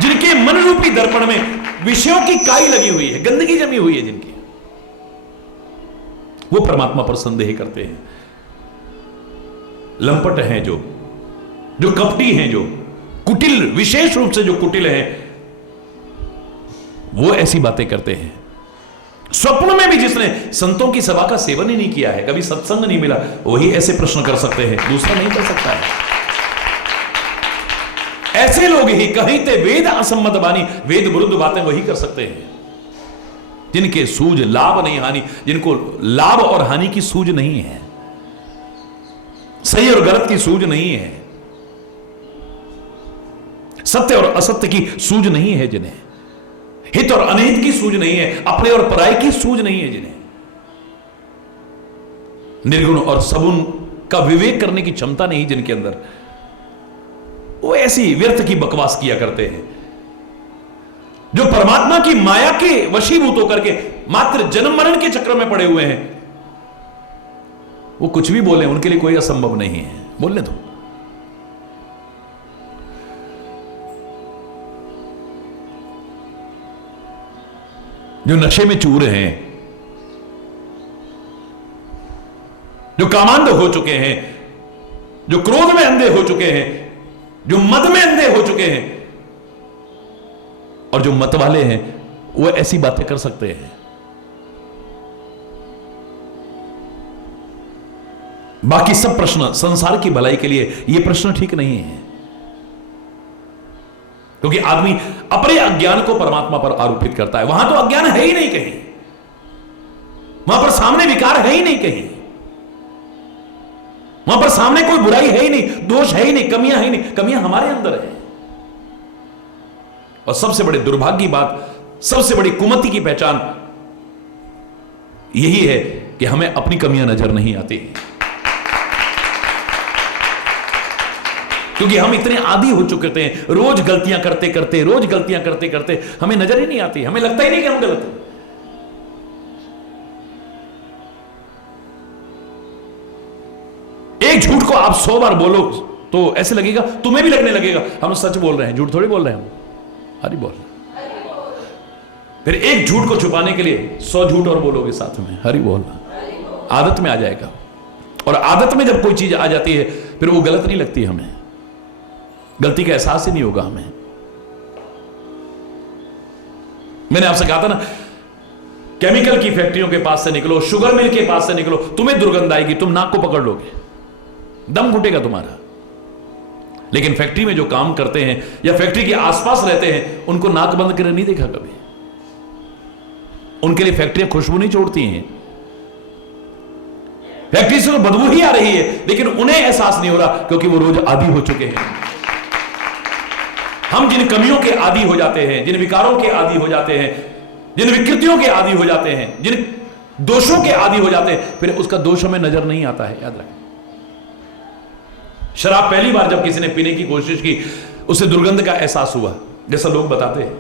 जिनके मन रूपी दर्पण में विषयों की काई लगी हुई है, गंदगी जमी हुई है जिनकी, वो परमात्मा पर संदेह करते हैं। लंपट हैं जो कपटी हैं, जो कुटिल, विशेष रूप से जो कुटिल हैं, वो ऐसी बातें करते हैं। स्वप्न में भी जिसने संतों की सभा का सेवन ही नहीं किया है, कभी सत्संग नहीं मिला, वही ऐसे प्रश्न कर सकते हैं, दूसरा नहीं कर सकता है। ऐसे लोग ही कहीं ते वेद असम्मत बानी, वेद विरुद्ध बातें वही कर सकते हैं जिनके सूझ लाभ नहीं हानि, जिनको लाभ और हानि की सूझ नहीं है, सही और गलत की सूझ नहीं है, सत्य और असत्य की सूझ नहीं है, जिन्हें हित और अनहित की सूझ नहीं है, अपने और पराई की सूझ नहीं है, जिन्हें निर्गुण और सगुण का विवेक करने की क्षमता नहीं जिनके अंदर, वो ऐसी व्यर्थ की बकवास किया करते हैं। जो परमात्मा की माया के वशीभूत होकर के मात्र जन्म मरण के चक्र में पड़े हुए हैं, वो कुछ भी बोले, उनके लिए कोई असंभव नहीं है, बोलने दो। जो नशे में चूर हैं, जो कामांध हो चुके हैं, जो क्रोध में अंधे हो चुके हैं, जो मद में अंधे हो चुके हैं, और जो मत वाले हैं, वो ऐसी बातें कर सकते हैं। बाकी सब प्रश्न संसार की भलाई के लिए, ये प्रश्न ठीक नहीं है, क्योंकि आदमी अपने अज्ञान को परमात्मा पर आरोपित करता है। वहां तो अज्ञान है ही नहीं कहीं, वहां पर सामने विकार है ही नहीं कहीं, वहां पर सामने कोई बुराई है ही नहीं, दोष है ही नहीं, कमियां है ही नहीं, कमियां हमारे अंदर है। और सबसे बड़ी दुर्भाग्य बात, सबसे बड़ी कुमति की पहचान यही है कि हमें अपनी कमियां नजर नहीं आती, क्योंकि हम इतने आदी हो चुके थे, रोज गलतियां करते करते, रोज गलतियां करते करते हमें नजर ही नहीं आती, हमें लगता ही नहीं कि हम गलत हैं। एक झूठ को आप 100 बार बोलो तो ऐसे लगेगा, तुम्हें भी लगने लगेगा हम सच बोल रहे हैं, झूठ थोड़ी बोल रहे हैं हम, हरि बोल। फिर एक झूठ को छुपाने के लिए 100 झूठ और बोलोगे साथ में, हरि बोल, आदत में आ जाएगा। और आदत में जब कोई चीज आ जाती है, फिर वो गलत नहीं लगती, हमें गलती का एहसास ही नहीं होगा हमें। मैंने आपसे कहा था ना, केमिकल की फैक्ट्रियों के पास से निकलो, शुगर मिल के पास से निकलो, तुम्हें दुर्गंध आएगी, तुम नाक को पकड़ लोगे, दम घुटेगा तुम्हारा। लेकिन फैक्ट्री में जो काम करते हैं या फैक्ट्री के आसपास रहते हैं, उनको नाक बंद करके नहीं देखा कभी। उनके लिए फैक्ट्रियां खुशबू नहीं छोड़ती हैं, फैक्ट्री से तो बदबू ही आ रही है, लेकिन उन्हें एहसास नहीं हो रहा, क्योंकि वो रोज आदी हो चुके हैं। हम जिन कमियों के आदी हो जाते हैं, जिन विकारों के आदी हो जाते हैं, जिन विकृतियों के आदी हो जाते हैं, जिन दोषों के आदी हो जाते हैं, फिर उसका दोष हमें नजर नहीं आता है, याद रखें। शराब पहली बार जब किसी ने पीने की कोशिश की, उसे दुर्गंध का एहसास हुआ, जैसा लोग बताते हैं।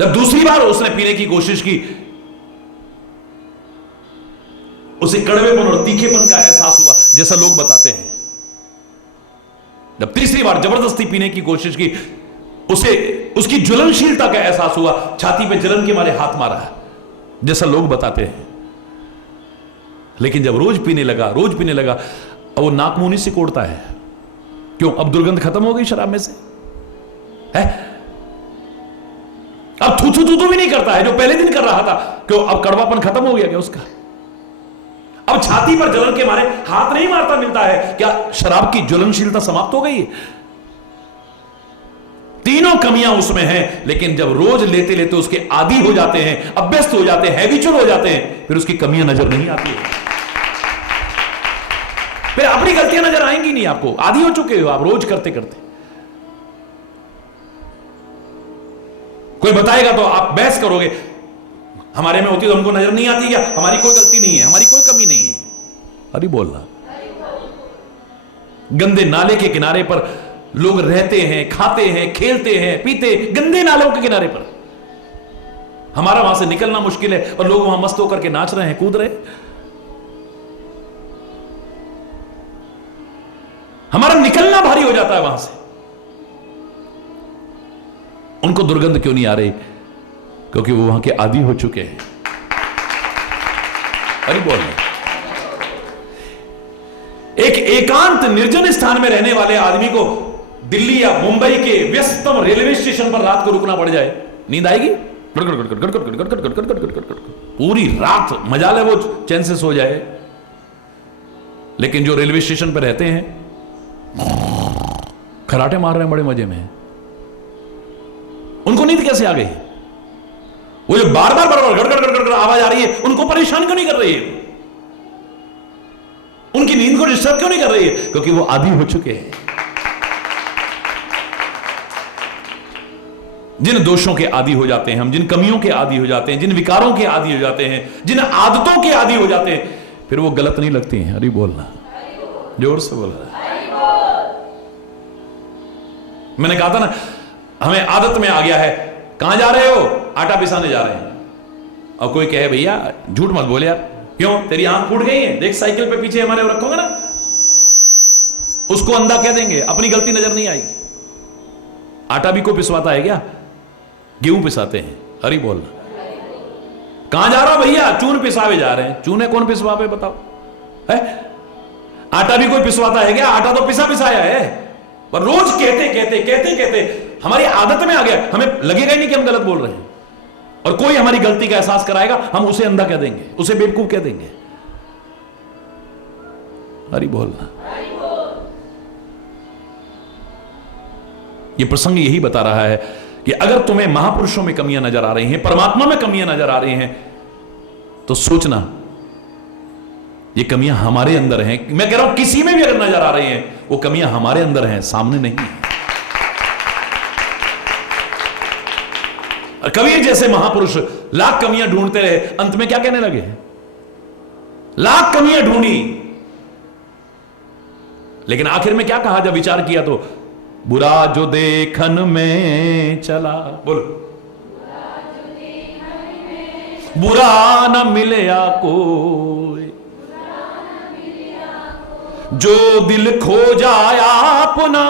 जब दूसरी बार उसने पीने की कोशिश की, उसे कड़वेपन और तीखेपन का एहसास हुआ, जैसा लोग बताते हैं। जब तीसरी बार जबरदस्ती पीने की कोशिश की, उसे उसकी ज्वलनशीलता का एहसास हुआ, छाती पे जलन के मारे हाथ मारा, जैसा लोग बताते हैं। लेकिन जब रोज पीने लगा, अब वो नाक मुंह नहीं सिकोड़ता है। क्यों? अब दुर्गंध खत्म हो गई शराब में से है। अब थू थू भी नहीं करता है जो पहले दिन कर रहा था। क्यों? अब कड़वापन खत्म हो गया क्या उसका? अब छाती पर जलन के मारे हाथ नहीं मारता मिलता है क्या? शराब की ज्वलनशीलता समाप्त हो गई है। तीनों कमियां उसमें हैं, लेकिन जब रोज लेते लेते उसके आदी हो जाते हैं, अभ्यस्त हो जाते हैं, हैबिचुअल हो जाते हैं, फिर उसकी कमियां नजर नहीं आती है। फिर अपनी गलतियां नजर आएंगी नहीं आपको, आदी हो चुके हो आप रोज करते करते। कोई बताएगा तो आप बहस करोगे, हमारे में होती तो हमको नजर नहीं आती क्या? हमारी कोई गलती नहीं है, हमारी कोई कमी नहीं है। अरे बोलना। गंदे नाले के किनारे पर लोग रहते हैं, खाते हैं, खेलते हैं, पीते, गंदे नालों के किनारे पर। हमारा वहां से निकलना मुश्किल है और लोग वहां मस्त होकर के नाच रहे हैं, कूद रहे। हमारा निकलना भारी हो जाता है वहां से। उनको दुर्गंध क्यों नहीं आ रही? क्योंकि वो वहां के आदी हो चुके हैं। अरे बोल। एक एकांत निर्जन स्थान में रहने वाले आदमी को दिल्ली या मुंबई के व्यस्ततम रेलवे स्टेशन पर रात को रुकना पड़ जाए, नींद आएगी? पूरी रात मजा ले, वो चैन से सो जाए। लेकिन जो रेलवे स्टेशन पर रहते हैं, खराटे मार रहे हैं बड़े मजे में, उनको नींद कैसे आ गई? वो जो बार बार गड़गड़ आवाज आ रही है, उनको परेशान क्यों नहीं कर रही है? उनकी नींद को डिस्टर्ब क्यों नहीं कर रही है? क्योंकि वो आदी हो चुके हैं। जिन दोषों के आदी हो जाते हैं हम, जिन कमियों के आदी हो जाते हैं, जिन विकारों के आदी हो जाते हैं, जिन आदतों के आदी हो जाते हैं, फिर वो गलत नहीं लगती हैं। अरे बोलना, जोर से बोलना। मैंने कहा था ना, हमें आदत में आ गया है, कहां जा रहे हो? आटा पिसाने जा रहे हैं। और कोई कहे भैया झूठ मत बोल यार, क्यों? तेरी आंख फूट गई है, देख साइकिल पे पीछे हमारे रखोगे ना, उसको अंधा कह देंगे, अपनी गलती नजर नहीं आएगी। आटा भी को पिसवाता है क्या? गेहूं पिसाते हैं। हरी बोल। कहां जा रहा हो भैया? चून पिसावे जा रहे हैं। चूने कौन पिसवावे बताओ? है? आटा भी कोई पिसवाता है क्या? आटा तो पिसा पिसाया है। पर रोज कहते हमारी आदत में आ गया, हमें लगेगा ही नहीं कि हम गलत बोल रहे हैं। और कोई हमारी गलती का एहसास कराएगा, हम उसे अंधा कह देंगे, उसे बेवकूफ कह देंगे। हरी बोलना। यह प्रसंग यही बता रहा है कि अगर तुम्हें महापुरुषों में कमियां नजर आ रही हैं, परमात्मा में कमियां नजर आ रही हैं, तो सोचना ये कमियां हमारे अंदर हैं। मैं कह रहा हूं किसी में भी अगर नजर आ रही हैं, वो कमियां हमारे अंदर हैं, सामने नहीं है। और कबीर जैसे महापुरुष लाख कमियां ढूंढते रहे, अंत में क्या कहने लगे? लाख कमियां ढूंढी, लेकिन आखिर में क्या कहा जब विचार किया तो? बुरा जो देखन में चला, बोलो, बुरा न मिलया कोई, जो दिल खो जाया अपना,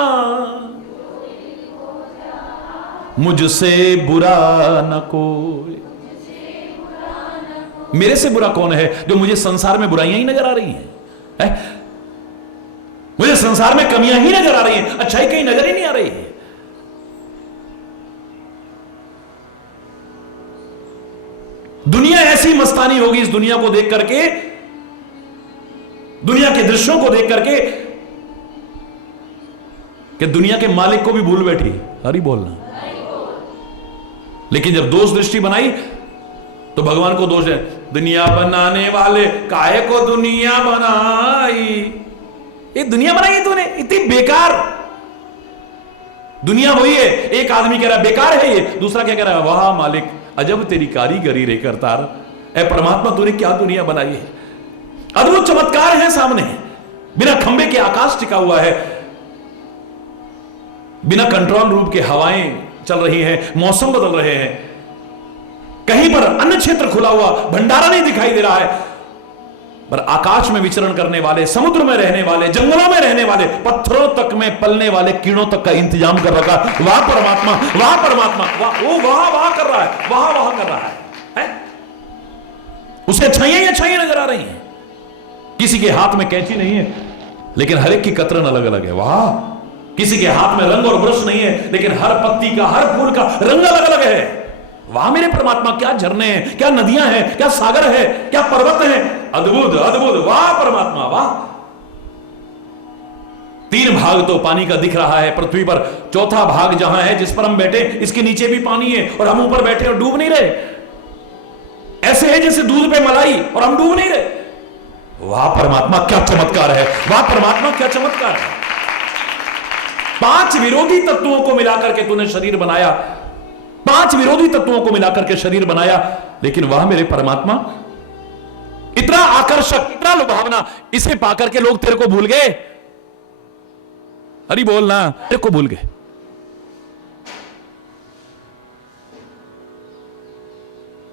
मुझसे बुरा न कोई। मेरे से बुरा कौन है? जो मुझे संसार में बुराइयां ही नजर आ रही हैं, है? मुझे संसार में कमियां ही नजर आ रही हैं, अच्छाई कहीं नजर ही नहीं आ रही है। दुनिया ऐसी मस्तानी होगी इस दुनिया को देख करके, दुनिया के दृश्यों को देख करके, कि दुनिया के मालिक को भी भूल बैठी। हरी बोलना। लेकिन जब दोष दृष्टि बनाई तो भगवान को दोष है, दुनिया बनाने वाले काहे को दुनिया बनाई। ये दुनिया बनाई है तूने, इतनी बेकार दुनिया वही है। एक आदमी कह रहा है बेकार है ये, दूसरा क्या कह रहा है, वाह मालिक अजब तेरी कारीगरी रे करतार, ऐ परमात्मा तूने क्या दुनिया बनाई है। अद्भुत चमत्कार है सामने, बिना खंबे के आकाश टिका हुआ है, बिना कंट्रोल रूम के हवाएं चल रही हैं, मौसम बदल रहे हैं, कहीं पर अन्य क्षेत्र खुला हुआ भंडारा नहीं दिखाई दे रहा है, पर आकाश में विचरण करने वाले, समुद्र में रहने वाले, जंगलों में रहने वाले, पत्थरों तक में पलने वाले कीड़ों तक का इंतजाम कर रखा। वाह परमात्मा, वाह परमात्मा, वाह, वो वाह कर रहा है, वाह कर रहा है? उसे अच्छाइयां ही अच्छाइयां नजर आ रही हैं। किसी के हाथ में कैंची नहीं है, लेकिन हर एक की कतरन अलग अलग है। वाह! किसी के हाथ में रंग और ब्रश नहीं है, लेकिन हर पत्ती का, हर फूल का रंग अलग अलग है। वाह मेरे परमात्मा, क्या झरने हैं, क्या नदियां हैं, क्या सागर है, क्या पर्वत हैं, अद्भुत अद्भुत। वाह परमात्मा, वाह। 3 भाग तो पानी का दिख रहा है पृथ्वी पर, चौथा भाग जहां है जिस पर हम बैठे, इसके नीचे भी पानी है और हम ऊपर बैठे और डूब नहीं रहे। ऐसे है जैसे दूध पे मलाई और हम डूब नहीं रहे। वाह परमात्मा, क्या चमत्कार है, वाह परमात्मा, क्या चमत्कार है। 5 विरोधी तत्वों को मिलाकर के तूने शरीर बनाया, 5 विरोधी तत्वों को मिलाकर के शरीर बनाया, लेकिन वाह मेरे परमात्मा, इतना आकर्षक, इतना लुभावना, इसे पाकर के लोग तेरे को भूल गए। हरि बोल ना, तेरे को भूल गए।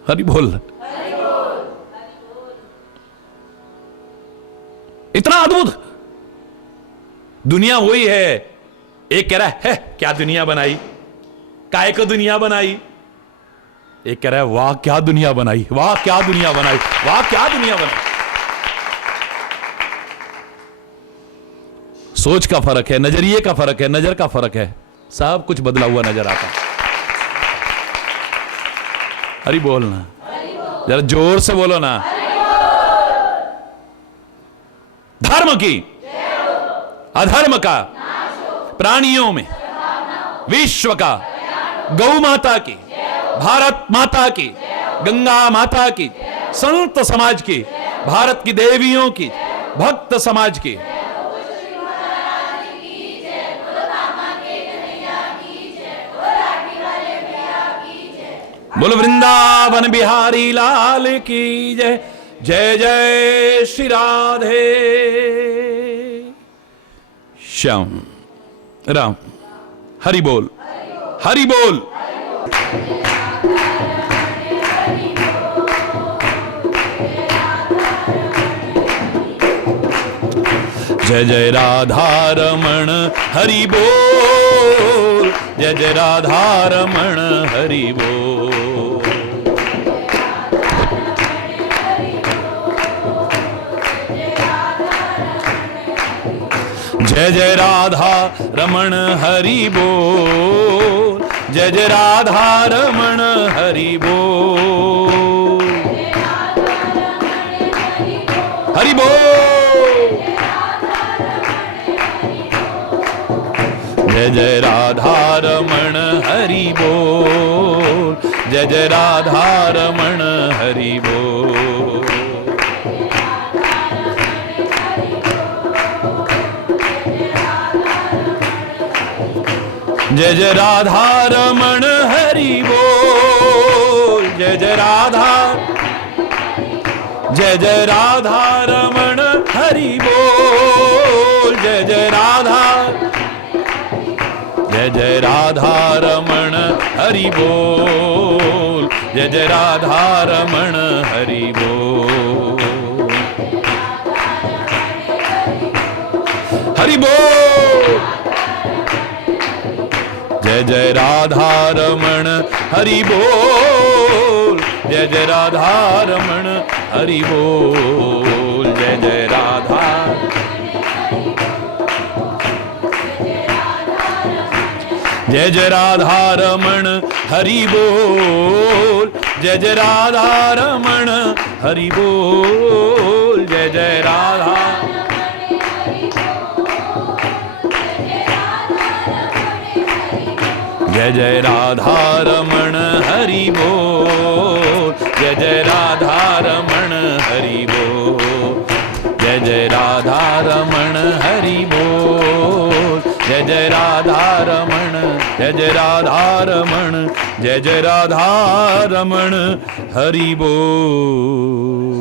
हरि बोल। इतना अद्भुत दुनिया वही है। एक कह रहा है क्या दुनिया बनाई, काय को दुनिया बनाई। एक कह रहा है वाह क्या दुनिया बनाई, वाह क्या दुनिया बनाई, वाह क्या दुनिया बनाई। सोच का फर्क है, नजरिए का फर्क है, नजर का फर्क है, सब कुछ बदला हुआ नजर आता। हरि बोल ना, जरा जोर से बोलो ना। धर्म की, अधर्म का, प्राणियों में, विश्व का, गौ माता की, भारत माता की, गंगा माता की, संत समाज की, भारत की देवियों की, भक्त समाज की। बोल वृंदावन बिहारी लाल की जय। जय जय श्री राधे श्याम राम। हरि बोल, हरि बोल। जय जय राधा रमण हरि बोल, जय जय राधा रमण हरि बोल। जय जय राधा रमण हरि बोल, जय जय राधा रमण हरि बोल। हरि बोल। जय जय राधा रमण हरि बोल, जय जय राधा रमण हरि बोल। जय जय राधा रमण हरि बोल, जय जय राधा, जय जय राधा रमण हरि बोल, जय जय राधा, जय जय राधा रमण हरि बोल, जय जय राधा रमण हरि बोल। हरि बोल। जय जय राधा रमण हरि बोल, जय जय राधा रमण हरि बोल, जय जय राधा, जय जय राधा रमण हरि बोल, जय जय राधा रमण हरि बोल, जय जय राधा, जय जय राधा रमण हरि बोल, जय जय राधा रमण हरि बोल, जय जय राधा रमण हरि बोल, जय जय राधा रमण, जय जय राधा रमण, जय जय राधा रमण हरि बोल।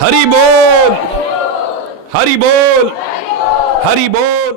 हरि बोल, हरि बोल, हरि बोल।